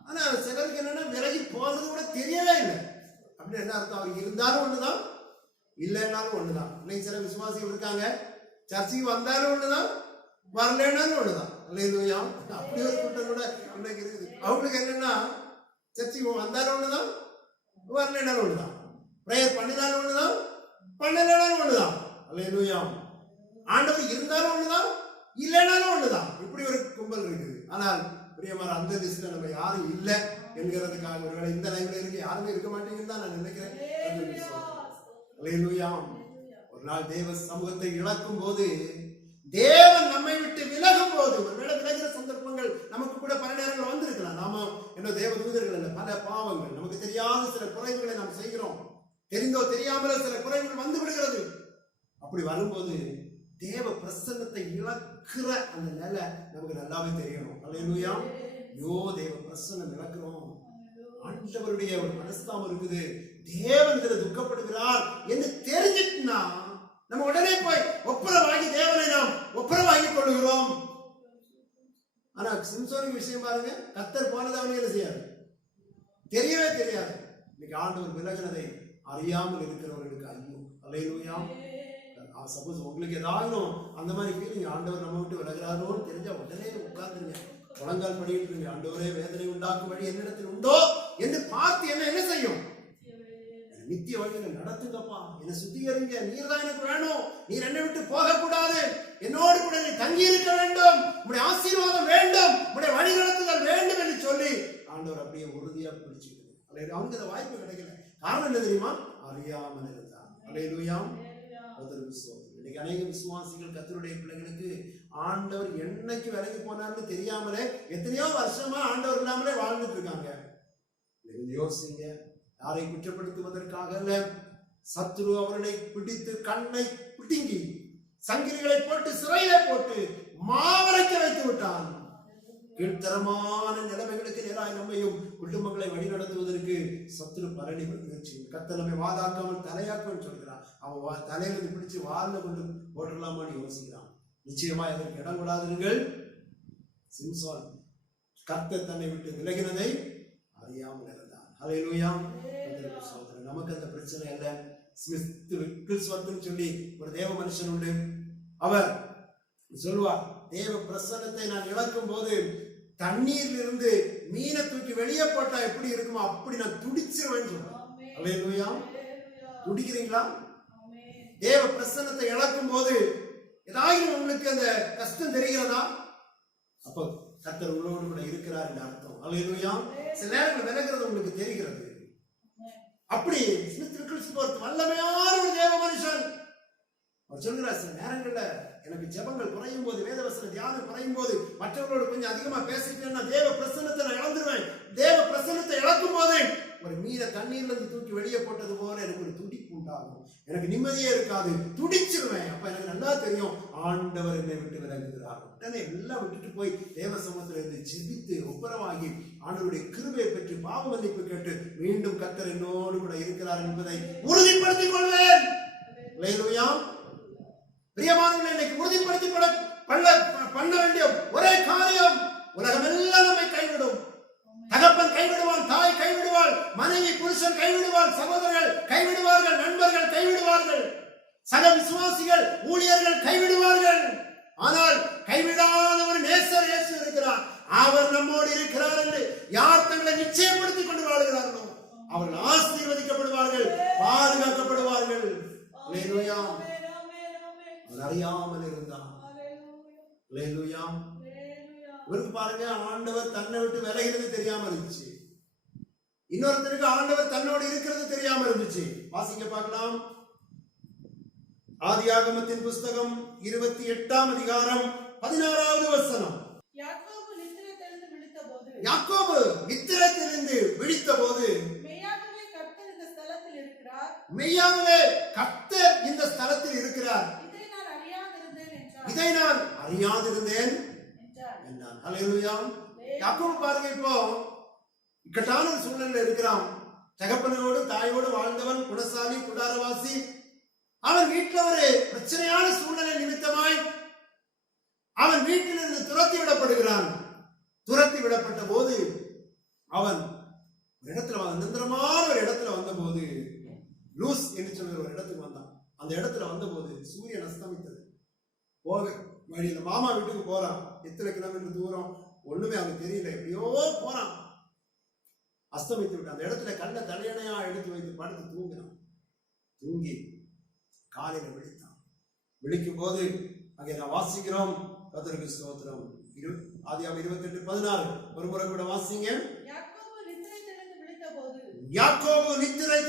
ஆனா சிலருக்கு என்னன்னா விலகி போறது கூட தெரியவே இல்லை. அப்படின்னு என்ன அர்த்தம்? அவர் இருந்தாலும் ஒண்ணுதான், இல்லைன்னாலும் ஒண்ணுதான். இன்னைக்கு சில விசுவாசிகள் இருக்காங்க, சர்ச்சைக்கு வந்தாலும் ஒண்ணுதான், வரலன்னாலும் ஒண்ணுதான். அல்லேலூயா. அப்படி ஒரு கூட்டம் கூட இன்னைக்கு இருக்குது. அவங்களுக்கு என்னன்னா சர்ச்சைக்கு வந்தாலும் ஒண்ணுதான், வரலன்னாலும் ஒண்ணுதான், பிரேயர் பண்ணினாலும் ஒண்ணுதான், பண்ணலனாலும் ஒண்ணுதான். அல்லேலூயா. ஆண்டவர் இருந்தாலும் ஒண்ணுதான், இல்லைனாலும் ஒண்ணுதான். இப்படி ஒரு கும்பல் இருக்குது. ஆனால் பிரியமான அந்த லிஸ்ட்ல நம்ம யாரும் இல்லை என்கிறதுக்காக ஒருவேளை இந்த லைவ்ல இருக்கு யாருமே இருக்க மாட்டேங்குன்னு தான் நான் நினைக்கிறேன். அல்லேலூயா. ஒரு நாள் தேவ சமூகத்தை இழக்கும் போது, தேவன் நம்மை விட்டு விலகும் போது, ஒருவேளை விலகிற சந்தர்ப்பங்கள் நமக்கு கூட பல நேரங்கள் வந்திருக்கலாம். நாம என்ன தேவ தூதர்கள் அல்ல, பல பாவங்கள், நமக்கு தெரியாத சில குறைவுகளை நாம் செய்கிறோம், தெரிந்தோ தெரியாமலோ சில குறைவுகள் வந்து விடுகிறது. அப்படி வரும்போது தேவ பிரசன்னத்தை இழக்கிற அந்த நிலை நமக்கு நல்லாவே தெரியணும். அல்லேலூயா. ஐயோ தேவ பிரசன்னம் இழக்கிறோம், ஆண்டவருடைய ஒரு மனஸ்தாபம் இருக்குது, தேவன் இதுல துக்கப்படுகிறார் என்று தெரிஞ்சிட்டுனா நம்ம உடனே போய் ஒப்புரவாகி தேவனை நாம் ஒப்புரவாகி கொள்ளுகிறோம். ஆனா சிம்சோனுக்கு விஷயம் பாருங்க, கர்த்தர் போனது அவனுக்கு என்ன செய்யாது, தெரியவே தெரியாது. இன்னைக்கு ஆண்டவர் விலகினதை அறியாமல் இருக்கிறவர்களுக்கு ஐயோ. அல்லேலூயா. சப்போஸ் உங்களுக்கு ஏதாவது அந்த மாதிரி ஃபீலிங், ஆண்டவர் நம்ம விட்டு விலகிறாரோன்னு தெரிஞ்சா உடனே உட்கார்ந்துருங்க, முழங்கால் படிக்கிட்டு இருங்க, ஆண்டவரே வேதனை உண்டாக்கும் வழி என்னிடத்தில் உண்டோ என்று பார்த்து என்ன செய்யும், நித்திய வழியில நடத்துங்கப்பா, என்னை சுத்திகரிங்க, நீர் தான் எனக்கு வேணும், நீர் என்னை விட்டு போக கூடாது, என்னோடு கூட நீ தங்கி இருக்க வேண்டும், உங்களுடைய ஆசீர்வாதம் வேண்டும், உங்களுடைய வழி நடத்துதல் வேண்டும் என்று சொல்லி ஆண்டவர் அப்படியே உறுதியா பிடிச்சிருக்கு. அவனுக்கு அந்த வாய்ப்பு கிடைக்கல. காரணம் என்ன தெரியுமா? அறியாமல் இருந்தான். அல்லேலூயா. இன்னைக்கு அநேக விசுவாசிகள் கர்த்தருடைய பிள்ளைகளுக்கு ஆண்டவர் என்னைக்கு விலகி போனார்னு தெரியாமலே எத்தனையோ வருஷமா ஆண்டவர் இல்லாமலே வாழ்ந்துட்டு இருக்காங்க. யோசிங்க, யாரை குற்றப்படுத்துவதற்காக அல்ல, சத்துரு அவர்களை பிடித்து கண்ணை பிடுங்கி சங்கிலிகளை போட்டு சிறையிலே போட்டு மாவரைக்க வைத்து விட்டான். கீழ்த்தரமான நிலைமைகளுக்கு நேராக நம்மையும் குடும்பங்களை வழி நடத்துவதற்கு சத்துரு பரணி முயற்சி. கர்த்தர் நம்மை வாதாக்காமல் தலையாக்குன்னு சொல்கிறான். அவன் தலையில பிடிச்சு வாழ்ந்து கொண்டு போட்டுடலாமான்னு யோசிக்கிறான். நிச்சயமா இதற்கு இடம் கொடாதீர்கள். சிம்சோன் கர்த்தர் தன்னை விட்டு விலகினதை அறியாமல் இருந்தான். அல்லேலூயா. நமக்கு அந்த பிரச்சனை அல்ல. சொல்லி ஒரு தேவ மனுஷன் உண்டு. அவர் சொல்லுவார், தேவ பிரசன்னத்தை நான் இழக்கும் போது தண்ணீர்ல இருந்து மீனை தூக்கி வெளியே போட்டா எப்படி இருக்குமோ அப்படி நான் துடிச்சிருவேன்னு சொல்றேன். அல்லேலூயா. துடிக்கிறீங்களா? தேவ பிரசன்னத்தை இழக்கும் போது ஏதாவது உங்களுக்கு அந்த கஷ்டம் தெரிகிறதா? அப்ப கர்த்தர் உங்களோடு கூட இருக்கிறார் என்று அர்த்தம். அல்லேலூயா. சில நேரங்கள் விலகிறது உங்களுக்கு தெரிகிறது. அப்படி வல்லமையான ஒரு தேவ மனுஷன் அவர் சொல்கிறார், சில நேரங்கள்ல எனக்கு ஜெபங்கள் குறையும் போது, வேதவசன தியானம் குறையும் போது, மற்றவர்களோடு கொஞ்சம் அதிகமா பேசிட்டேன்னா தேவ பிரசன்னத்தை நான் இழந்துருவேன். தேவ பிரசன்னத்தை இழக்கும் போது ஒரு மீனை தண்ணீர்ல இருந்து தூக்கி வெளியே போட்டது போல எனக்கு ஒரு துடிப்பு உண்டாகும், எனக்கு நிம்மதியே இருக்காது, துடிச்சிருவேன். அப்ப எனக்கு நல்லா தெரியும் ஆண்டவர் என்னை விட்டு விலகுகிறார். உடனே எல்லாம் விட்டுட்டு போய் தேவ சமூகத்தில் இருந்து ஜெபித்து ஒப்புரவாகி ஆண்டவருடைய கிருபையை பெற்று பாவ மன்னிப்பு கேட்டு மீண்டும் கர்த்தர் என்னோடு கூட இருக்கிறார் என்பதை உறுதிப்படுத்திக் கொள்வேன். அல்லேலூயா. பிரியமானவர்களே, இன்னைக்கு உறுதிப்படுத்தி பண்ண வேண்டிய ஒரே காரியம், உலகம் எல்லாம் நம்மை கைவிடும். தகப்பன் கைவிடுவான், தாய் கைவிடுவாள், மனைவி புருஷன் கைவிடுவாள், சகோதரர்கள் கைவிடுவார்கள், நண்பர்கள் கைவிடுவார்கள், சக விசுவாசிகள் ஊழியர்கள் கைவிடுவார்கள். ஆனால் கைவிடாத ஒரு நேசர் இயேசு இருக்கிறார். அவர் நம்மோடு இருக்கிறார் என்று யார் தங்களை நிச்சயப்படுத்திக் கொண்டு வாழ்கிறார்களோ அவர்கள் ஆசீர்வதிக்கப்படுவார்கள், பாதுகாக்கப்படுவார்கள். அல்லேலூயா. அறியாமல் இருந்தான். அல்லேலூயா. இவருக்கு பாருங்க, ஆண்டவர் தன்னை விட்டு விலகிறது தெரியாம இருந்துச்சு. இன்னொருத்தருக்கு ஆண்டவர் தன்னோடு இருக்கிறது தெரியாம இருந்துச்சு. வாசிக்க பார்க்கலாம். ஆதியாகமத்தின் புஸ்தகம் 28ஆம் அதிகாரம் 16வது வசனம். யாக்கோபு நித்திரை தெளிந்து விழித்தபோது யாக்கோபு நித்திரத்திலிருந்து விழித்தபோது மெய்யாகவே கர்த்தர் இந்த ஸ்தலத்தில் இருக்கிறார், மெய்யாகவே கர்த்தர் இந்த ஸ்தலத்தில் இருக்கிறார், இதை நான் அறியாதிருந்தேன் என்றார். இதை நான் அறியாதிருந்தேன் என்றார். என்றான். ஹல்லேலூயா. யாக்கோபு பாருங்க, இப்போ இக்கட்டான ஒரு சூழ்நிலையில இருக்கிறான். தகப்பனோடு தாயோடு வாழ்ந்தவன், குணசாலி, குடாரவாசி. அவன் வீட்டுல ஒரு பிரச்சனையான சூழ்நிலை நிமித்தமாய் அவன் வீட்டிலிருந்து துரத்தி விடப்படுகிறான். துரத்தி விடப்பட்ட போது அவன் ஒரு இடத்துல நிரந்தரமான ஒரு இடத்துல வந்த போது, லூஸ் என்று சொல்கிற ஒரு இடத்துக்கு வந்தான். அந்த இடத்துல வந்த போது சூரியன் அஸ்தமித்தது. போக வழியில மாமா வீட்டுக்கு போறான். எத்தனை கிலோமீட்டர் தூரம் ஒண்ணுமே அவனுக்கு தெரியல. எப்படியோ போறான், அஸ்தமித்து விட்டான். அந்த இடத்துல கல்ல தலையணையா எடுத்து வைத்து படுத்து தூங்கினான். தூங்கி காலையில விழித்தான். விழிக்கும் போது அங்கே நான் வாசிக்கிறோம், கர்த்தருக்கு ஸ்தோத்திரம், ஆதியாகமம் 28:16 ஒரு முறை கூட வாசிங்க. யாக்கோபு நித்திரை தெளிந்து விழித்தபோது யாக்கோபு நித்திரை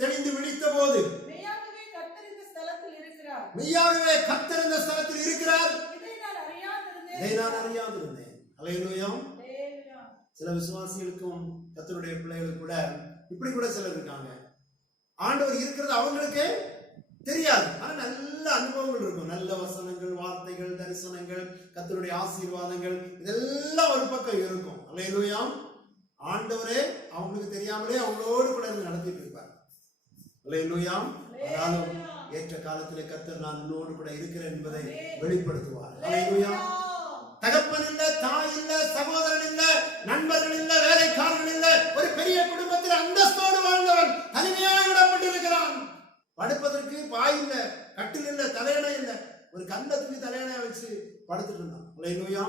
தெளிந்து விழித்தபோது மெய்யாகவே கர்த்தர் இந்த ஸ்தலத்தில் இருக்கிறார், மெய்யாகவே கர்த்தர் இந்த ஸ்தலத்தில் இருக்கிறார், இதை நான் அறியாதிருந்தேன். இதை நான் அறியாதிருந்தேன். ஹல்லேலூயா. ஹல்லேலூயா. சில விசுவாசிகளுக்கும் கர்த்தருடைய பிள்ளைகளுக்கு கூட இப்படி கூட சிலர் இருக்காங்க. ஆண்டவர் இருக்கிறது அவங்களுக்கு தெரியாது, ஆனா நல்ல அனுபவங்கள் இருக்கும். நல்ல வசனங்கள், வார்த்தைகள், தரிசனங்கள், கர்த்தருடைய ஆசீர்வாதங்கள், இதெல்லாம் ஒரு பக்கம் இருக்கும். ஹல்லேலூயா. ஆண்டவரே அவங்களுக்கு தெரியாமலே அவங்களோடு கூட இருந்து நடத்திட்டு இருப்பார். ஹல்லேலூயா. ஆனாலும் ஏற்ற காலத்திலே கர்த்தர் நான் உன்னோடு கூட இருக்கிறேன் என்பதை வெளிப்படுத்துவார். ஹல்லேலூயா. தகப்பன் இல்ல, தாய் இல்ல, சகோதரன் இல்ல, நண்பர்கள் இல்ல, வேலைக்காரர்கள் இல்ல, ஒரு பெரிய குடும்பத்தில் அந்தஸ்தோடு வாழ்ந்தவன் தனிமையாக விடப்பட்டிருக்கிறான். படுப்பதற்கு பாய் இல்ல, கட்டில் இல்ல, தலையணை இல்ல, ஒரு கல்லத்துக்கு தலையணையா வச்சு படுத்துட்டு இருந்தான். ஹல்லேலூயா.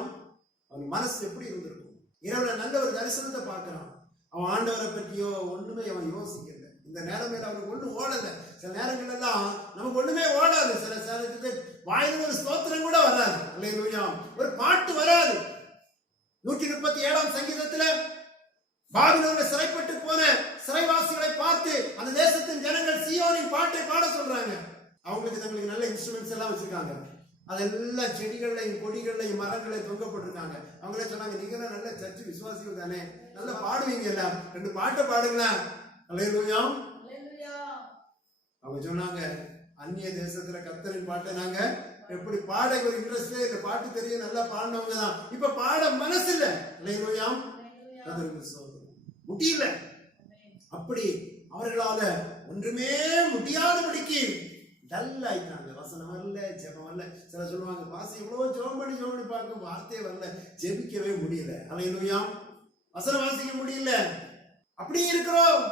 அவன் மனசு எப்படி இருந்திருக்கும்? இரவுல நல்ல ஒரு தரிசனத்தை பார்க்கிறான். அவன் ஆண்டவரை பற்றியோ ஒண்ணுமே அவன் யோசிக்கல. இந்த நேரமேல அவனுக்கு ஒண்ணும் ஓடல. சில நேரங்கள் எல்லாம் நமக்கு ஒண்ணுமே ஓடாது. சில நேரத்துக்கு வாயில ஒரு ஸ்தோத்திரம் கூட வராது. ஹல்லேலூயா. ஒரு பாட்டு வராது. 137ஆம் சங்கீதத்துல பாபிலோன்ல சிறைப்பட்டு போன சிறைவாசிகளை பார்த்து அந்த தேசத்தின் ஜனங்கள் சீயோனின் பாட்டை பாட சொல்றாங்க. அவங்களுக்கு தங்களுக்கு நல்ல இன்ஸ்ட்ருமெண்ட்ஸ் எல்லாம் வச்சிருக்காங்க. அதெல்லாம் செடிகள்லையும் கொடிகள்லையும் மரங்களையும் தொங்கப்பட்டிருக்காங்க. அவங்களே சொன்னாங்க, நீங்க நல்ல சர்ச்சு விசுவாசிகள் தானே, நல்லா பாடுவீங்க, எல்லாம் 2 பாட்டை பாடுங்களேன். ஹல்லேலூயா. ஹல்லேலூயா. அவங்க சொன்னாங்க, அந்நிய தேசத்துல கர்த்தரின் பாட்டை நாங்க எப்படி பாட ஒரு இன்ட்ரெஸ்டே இல்ல, பாட்டு தெரியும், நல்லா பாடினவங்க தான், இப்ப பாட மனசு இல்ல. ஹல்லேலூயா. கர்த்தருக்கு ஸ்தோத்திரம். முடியல. அப்படி அவர்களால ஒன்றுமே முடியாதபடிக்கு டல் ஆயிட்டாங்க. வசனம் வரல, ஜெபம் வரல. சில சொல்லுவாங்க, பாசி எவ்வளவு ஜெபம் பண்ணி பார்க்க வார்த்தையே வரல, ஜெபிக்கவே முடியல. ஹல்லேலூயா. வசனம் வாசிக்க முடியல. அப்படி இருக்கிறோம்,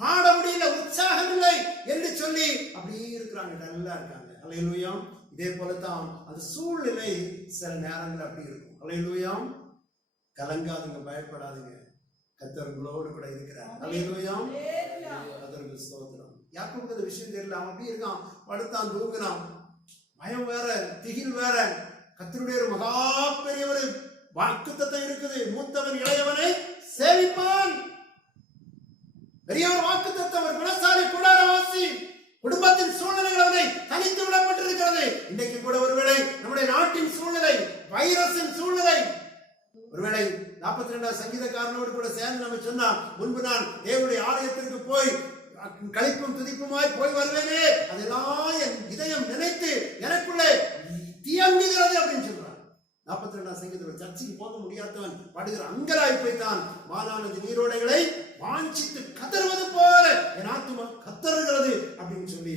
பாட முடியல, உற்சாகம் இல்லை என்று சொல்லி அப்படியே இருக்கிறாங்க, டல்லா இருக்காங்க. ஹல்லேலூயா. இதே போலதான் அந்த சூழ்நிலை சில நேரங்கள் அப்படி இருக்கும். ஹல்லேலூயா. கலங்காதுங்க, பயப்படாதுங்க, கர்த்தர் உங்களோடு கூட இருக்கிறார். ஹல்லேலூயா. கர்த்தருக்கு ஸ்தோத்திரம். யாக்கோபுக்கு அந்த விஷயம் தெரியல. அவன் அப்படி இருக்கான், படுத்தான், தூங்குறான். பயம் வேற, திகில் வேற. கர்த்தருடைய ஒரு மகா பெரிய ஒரு வாக்குத்தத்தம் இருக்குது, மூத்தவன் இளையவனை சேவிப்பான். பெரிய ஒரு வாக்குத்தத்தம். ஒரு குணசாலி, குடாரவாசி, குடும்பத்தின் சூழ்நிலைகள் அவனை தனித்து விடப்பட்டிருக்கிறது. இன்றைக்கு கூட ஒருவேளை நம்முடைய நாட்டின் சூழ்நிலை, வைரஸின் சூழ்நிலை, ஒருவேளை 42ஆம் சங்கீதக்காரனோடு கூட சேர்ந்து நம்ம சொன்னா, முன்பு நான் தேவனுடைய ஆலயத்திற்கு போய் களிப்பும் துதிப்புமாய் போய் வருவேனே, அதெல்லாம் என் இதயம் நினைத்து எனக்குள்ளே தியங்குகிறது அப்படின்னு சொல்றான். 42ஆம் சங்கீதத்தில் சர்ச்சைக்கு போக முடியாதவன் படுகிற அங்கலாய்ப்பை தான் மானானது நீரோடைகளை வாஞ்சித்து கதறுவது போல என் ஆத்துமா கத்தறுகிறது அப்படின்னு சொல்லி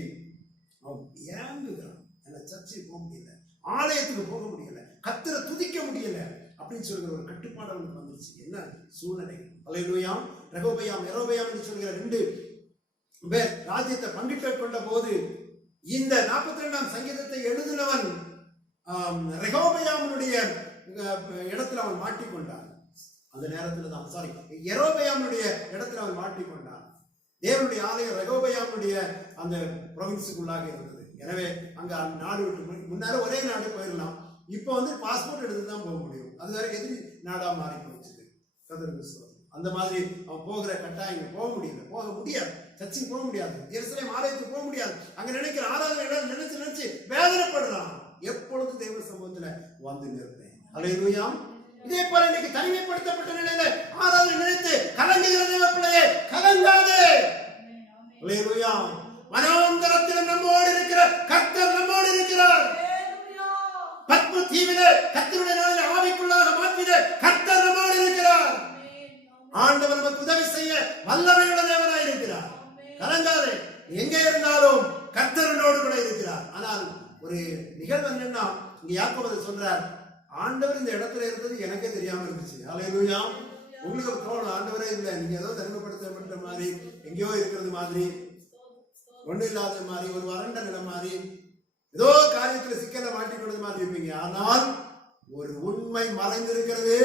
அவன் ஏங்குகிறான். என்ன சர்ச்சைக்கு போக முடியல, ஆலயத்துக்கு போக முடியல, கத்தரை துதிக்க முடியல அப்படின்னு சொல்கிற ஒரு கட்டுப்பாடு அவனுக்கு வந்துருச்சு. என்ன சூழ்நிலை? ஹல்லேலூயா. ரெகோபெயாம், யெரொபெயாம் என்று சொல்கிற 2 பேர் ராஜ்யத்தை பங்கிட்டு கொண்ட போது இந்த 42ஆம் சங்கீதத்தை எழுதினவன் ரெகோபெயாமுடைய இடத்துல அவன் மாட்டிக்கொண்டான். அந்த நேரத்துல தான், சாரி, யெரொபெயாமுடைய இடத்துல அவன் மாட்டிக்கொண்டான். தேவனுடைய ஆலயம் ரெகோபெயாமுடைய அந்த ப்ரொவின்ஸுக்குள்ளாக இருந்தது. எனவே அங்க நாடு விட்டு முன்னால ஒரே நாடு போயிடலாம், இப்போ பாஸ்போர்ட் எடுத்து தான் போக முடியும். அது வேற எதிரி நாடா மாறி போச்சு. அந்த மாதிரி அவன் போகிற கட்டாயம் போக முடியாது. சர்ச்சுக்கு போக முடியாது, எருசலேம் ஆலயத்துக்கு போக முடியாது. அங்க நினைக்கிற ஆராதனை நினைச்சு நினைச்சு வேதனைப்படுறான். எப்பொழுது தேவ சமூகத்துல வந்து நிற்பேன். ஹல்லேலூயா. இதே போல இன்னைக்கு தனிமைப்படுத்தப்பட்ட நிலையில ஆராதனை நினைத்து கலங்குகிற தேவ பிள்ளையே, கலங்காதே. அல்லேலூயா. மனாந்தரத்தில் நம்மோடு இருக்கிற கர்த்தர் நம்மோடு இருக்கிறார். பத்ம தீவிலே கர்த்தருடைய நாளில் ஆவிக்குள்ளாக மாற்றின கர்த்தர் நம்மோடு இருக்கிறார். ஆண்டவர் நமக்கு உதவி செய்ய வல்லமையுள்ள தேவனாய் இருக்கிறார். கலங்காதே. எங்கே இருந்தாலும் கர்த்தரோடு கூட இருக்கிறார். ஆனால் ஒரு நிகழ்வு என்னன்னா, இங்க யாக்கோபு சொல்றார், ஆண்டவர் இந்த இடத்துல இருந்தது எனக்கே தெரியாம இருந்துச்சு. அல்லேலூயா. உங்களுக்கு தோணும் ஆண்டவரே இல்லை, நீங்க ஏதோ தனிமைப்படுத்தப்பட்ட மாதிரி, எங்கேயோ இருக்கிறது மாதிரி, ஒண்ணு இல்லாத மாதிரி, ஒரு வறண்ட நிலம் மாதிரி, ஏதோ காரியத்துல சிக்கலை மாட்டிக்கொண்டது மாதிரி இருப்பீங்க. ஆனால் ஒரு உண்மை மறைந்திருக்கிறது.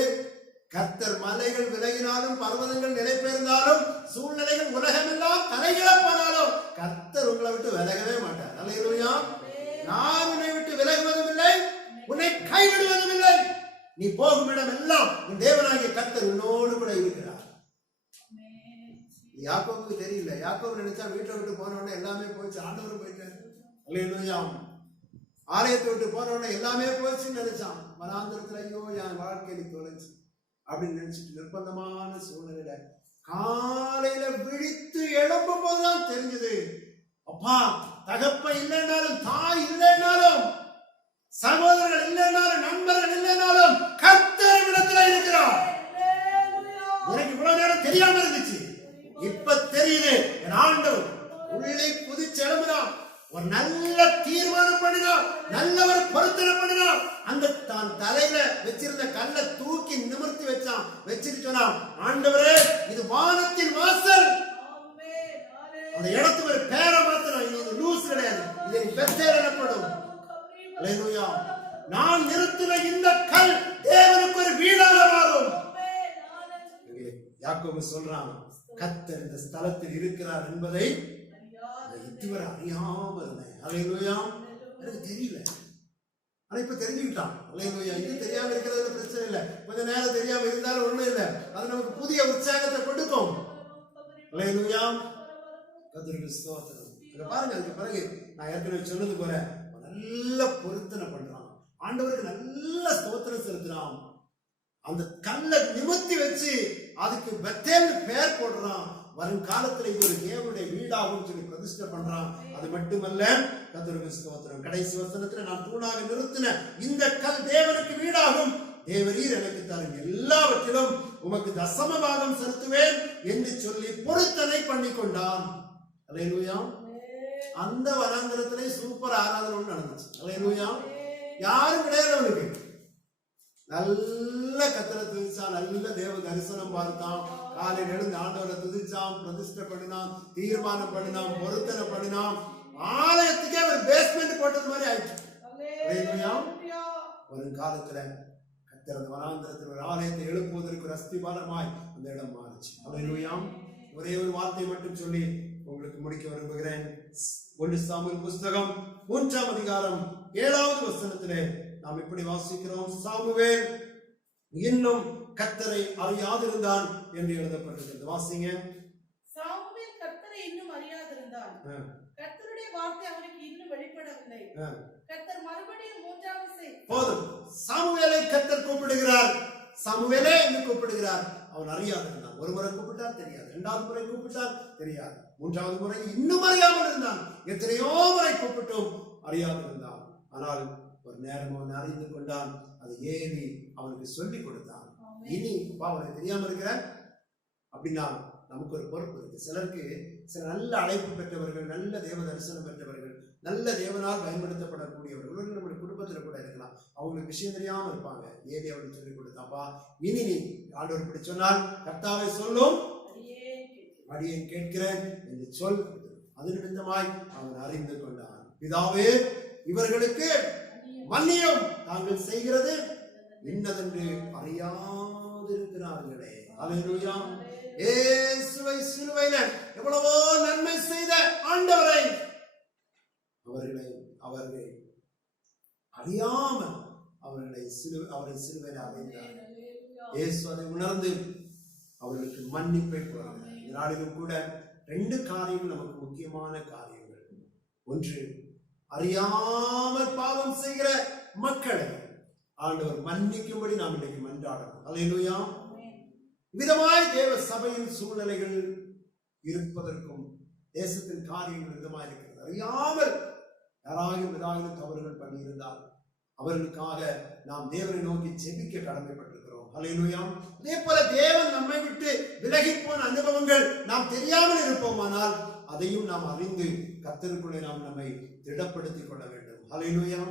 கர்த்தர் மலைகள் விலகினாலும், பர்வதங்கள் நிலை பெயர்ந்தாலும், சூழ்நிலைகள் உலகமெல்லாம் தலைகளை போனாலும் கர்த்தர் உங்களை விட்டு விலகவே மாட்டார். அல்லேலூயா. நான் உன்னை விட்டு விலகுவதும் இல்லை, உன்னை கைவிடுவதும் இல்லை. நீ போகும் இடம் எல்லாம் உன் தேவனாகிய கர்த்தர் உன்னோடு கூட இருக்கிறார். யாக்கோபுக்கு தெரியல. யாக்கோபு நினைச்சா வீட்டை விட்டு போன உடனே எல்லாமே போச்சு, ஆண்டவரும் போயிட்டாரு. அல்லேலூயா. ஆலயத்தை விட்டு போன உடனே எல்லாமே போச்சுன்னு நினைச்சான். வனாந்திரத்துல ஐயோ என் வாழ்க்கையில தொலைச்சு அப்படின்னு நினைச்சிட்டு நிர்பந்தமான சூழ்நிலையில காலையில விழித்து எழும்பும் போதுதான் தெரிஞ்சது, அப்பா தகப்ப இல்லைனாலும், தாய் இல்லைனாலும், சகோதரர்கள் இல்லைனாலும், நண்பர்கள் இல்லைனாலும் கர்த்தர் இடத்துல இருக்கிறார். எனக்கு இவ்வளவு நேரம் தெரியாம இருந்துச்சு, இப்ப தெரியுது. என் ஆண்டவர் உள்ளே குதிச்சு எழும்புறான். ஒரு நல்ல தீர்மானம் பண்ணினான், நல்ல ஒரு பொருத்தனை பண்ணினான். அந்த தான் தலையில வச்சிருந்த கல்லை தூக்கி நிமிர்த்தி வச்சான். வச்சுட்டு சொன்னான், ஆண்டவரே இது வானத்தின் வாசல். அந்த இடத்துக்கு ஒரு பேரை மாத்திரம், இது லூஸ் கிடையாது, இது பெத்தேல் எனப்படும். அல்லேலூயா. நான் நிறுத்தின இந்த கல் தேவனுக்கு ஒரு வீடாக மாறும். யாக்கோபு சொல்றான், கர்த்தர் இந்த ஸ்தலத்தில் இருக்கிறார் என்பதை இதுவரை அறியாம இருந்தேன். அல்லேலூயா. எனக்கு தெரியல, ஆனா இப்ப தெரிஞ்சுக்கிட்டான். அல்லேலூயா. இது தெரியாம இருக்கிறது பிரச்சனை இல்லை, கொஞ்ச நேரம் தெரியாம இருந்தாலும் ஒண்ணும் இல்லை, அது நமக்கு புதிய உற்சாகத்தை கொடுக்கும். அல்லேலூயா. கர்த்தருக்கு ஸ்தோத்திரம். பாருங்க, அதுக்கு பிறகு நான் ஏற்கனவே சொன்னது போல நல்ல பொருத்தனை பண்றான். ஆண்டவருக்கு நல்ல ஸ்தோத்திரம் செலுத்துறான். அந்த கல்லை நிமிர்த்தி வச்சு அதுக்கு பெத்தேல்னு பெயர் போடுறான். வருங்காலத்துல இது ஒரு தேவனுடைய வீடாகும் சொல்லி பிரதிஷ்டை பண்றான். அது மட்டுமல்ல, கர்த்தருக்கு ஸ்தோத்திரம். கடைசி வசனத்துல, நான் தூணாக நிறுத்தின இந்த கல் தேவனுக்கு வீடாகும், தேவரீர் எனக்கு தரும் எல்லாவற்றிலும் உமக்கு தசமபாகம் செலுத்துவேன் என்று சொல்லி பொருத்தனை பண்ணி கொண்டான். அல்லேலூயா. அந்த வனாந்திரத்திலே சூப்பர் ஆராதனை நடந்துச்சு. அல்லேலூயா. யாரும் கிடையாது அவனுக்கு. நல்ல கர்த்தரை துதிச்சான், நல்ல தேவ தரிசனம் பார்த்தான், காலையில் எழுந்து ஆண்டவரை துதிச்சான், பிரதிஷ்டை பண்ணினான், தீர்மானம் பண்ணினான், பொருத்தனை பண்ணினான். ஆலயத்துக்கே ஒரு பேஸ்மெண்ட் போட்டது மாதிரி ஆயிடுச்சு. அல்லேலூயா. ஒரு காலத்துல கர்த்தர் அந்த வனாந்திரத்தில் ஒரு ஆலயத்தை எழுப்புவதற்கு ஒரு அஸ்திபாரமாய் அந்த இடம் மாறுச்சு. அல்லேலூயா. ஒரே ஒரு வார்த்தை மட்டும் சொல்லி உங்களுக்கு முடிக்க விரும்புகிறேன். 1 சாமுவேல் புஸ்தகம் 3ஆம் அதிகாரம் 7வது வசனத்திலே நாம் இப்படி வாசிக்கிறோம், சாமுவேல் இன்னும் கர்த்தரை அறியாதிருந்தான் என்று எழுதப்பட்டிருக்கிறது. வாசிங்க. சாமுவேல் கர்த்தரை இன்னும் அறியாதிருந்தான், கர்த்தருடைய வார்த்தை அவனுக்கு இன்னும் வெளிப்படவில்லை. கர்த்தர் மறுபடியும் 3ஆம் விசை போதும், சாமுவேலை கர்த்தர் கூப்பிடுகிறார். சாமுவேலே என்று கூப்பிடுகிறார். அவன் அறியாதிருந்தான். ஒரு முறை கூப்பிட்டார், தெரியாது. 2வது முறை கூப்பிட்டார், தெரியாது. 3வது முறை இன்னும் அறியாமல் இருந்தான். எத்தனையோ முறை கூப்பிட்டும் அறியாதிருந்தான். ஆனால் ஒரு நேரம் அவன் அறிந்து கொண்டான். அது ஏலி அவனுக்கு சொல்லிக் கொடுத்தான். இனி அவனுக்கு தெரியாம இருக்கிற அப்படின்னா நமக்கு ஒரு பொறுப்பு இருக்கு. சிலருக்கு சில நல்ல அழைப்பு பெற்றவர்கள், நல்ல தேவ தரிசனம் பெற்றவர்கள், நல்ல தேவனால் பயன்படுத்தப்படக்கூடியவர்கள் நம்முடைய குடும்பத்தில் கூட இருக்கலாம். அவங்களுக்கு விஷயம் தெரியாம இருப்பாங்க. ஏலி அவனுக்கு சொல்லிக் கொடுத்தாப்பா, இனி நீ ஆண்டவர் இப்படி சொன்னால் கர்த்தாவே சொல்லும், அடியேன் கேட்கிறேன் என்று சொல். அது நிமித்தமாய் அவன் அறிந்து கொண்டான். பிதாவே இவர்களுக்கு மன்னியும், தாங்கள் செய்கிறது இன்னதென்று அறியாதிருக்கிறார்களே. அல்லேலூயா. இயேசுவை சிலுவையில எவ்வளவோ நன்மை செய்த ஆண்டவரை அவர்கள் அறியாமல் அவரை சிலுவையில் அறைந்தார். இயேசு அதை உணர்ந்து அவர்களுக்கு மன்னிப்பை கூறாங்க. இந்த நாளிலும் கூட 2 காரியங்கள் நமக்கு முக்கியமான காரியங்கள். ஒன்று, அறியாமல் பாவம் செய்கிற மக்களை ஆண்டவர் மன்னிக்கும்படி நாம் இன்னைக்கு மன்றாடணும். அல்லேலூயா. ஆமென். விதமாய் தேவ சபையின் சூழ்நிலைகள் இருப்பதற்கும் தேசத்தின் காரியங்கள் விதமாய் இருக்கிறது. அறியாமல் யாராயும் ஏதாவது தவறுகள் பண்ணியிருந்தால் அவர்களுக்காக நாம் தேவனை நோக்கி ஜெபிக்க கடமைப்பட்டிருக்கிறோம். அல்லேலூயா. அதே போல தேவன் நம்மை விட்டு விலகி போன அனுபவங்கள் நாம் தெரியாமல் இருப்போமானால் அதையும் நாம் அறிந்து கர்த்தருக்குள்ளே நாம் நம்மை திடப்படுத்திக் கொள்ள வேண்டும். அல்லேலூயா.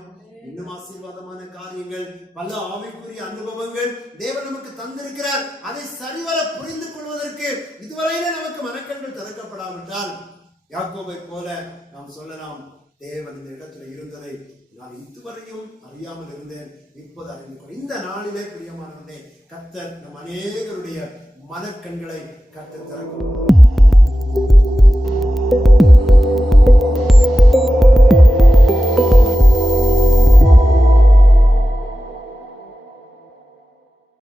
இன்னும் ஆசீர்வாதமான காரியங்கள், பல ஆவிக்குரிய அனுபவங்கள் தேவன் நமக்கு தந்திருக்கிறார். அதை சரிவர புரிந்து கொள்வதற்கு இதுவரையில நமக்கு மனக்கண்கள் திறக்கப்படாவிட்டால் யாக்கோபை போல நாம் சொல்லலாம், தேவன் இந்த இடத்துல இருந்ததை நான் இதுவரையும் அறியாமல் இருந்தேன், இப்போது அறிந்து கொள். இந்த நாளிலே பிரியமானவனே, கர்த்தர் நம் அநேகருடைய மனக்கண்களை கர்த்தர் திறக்கும்.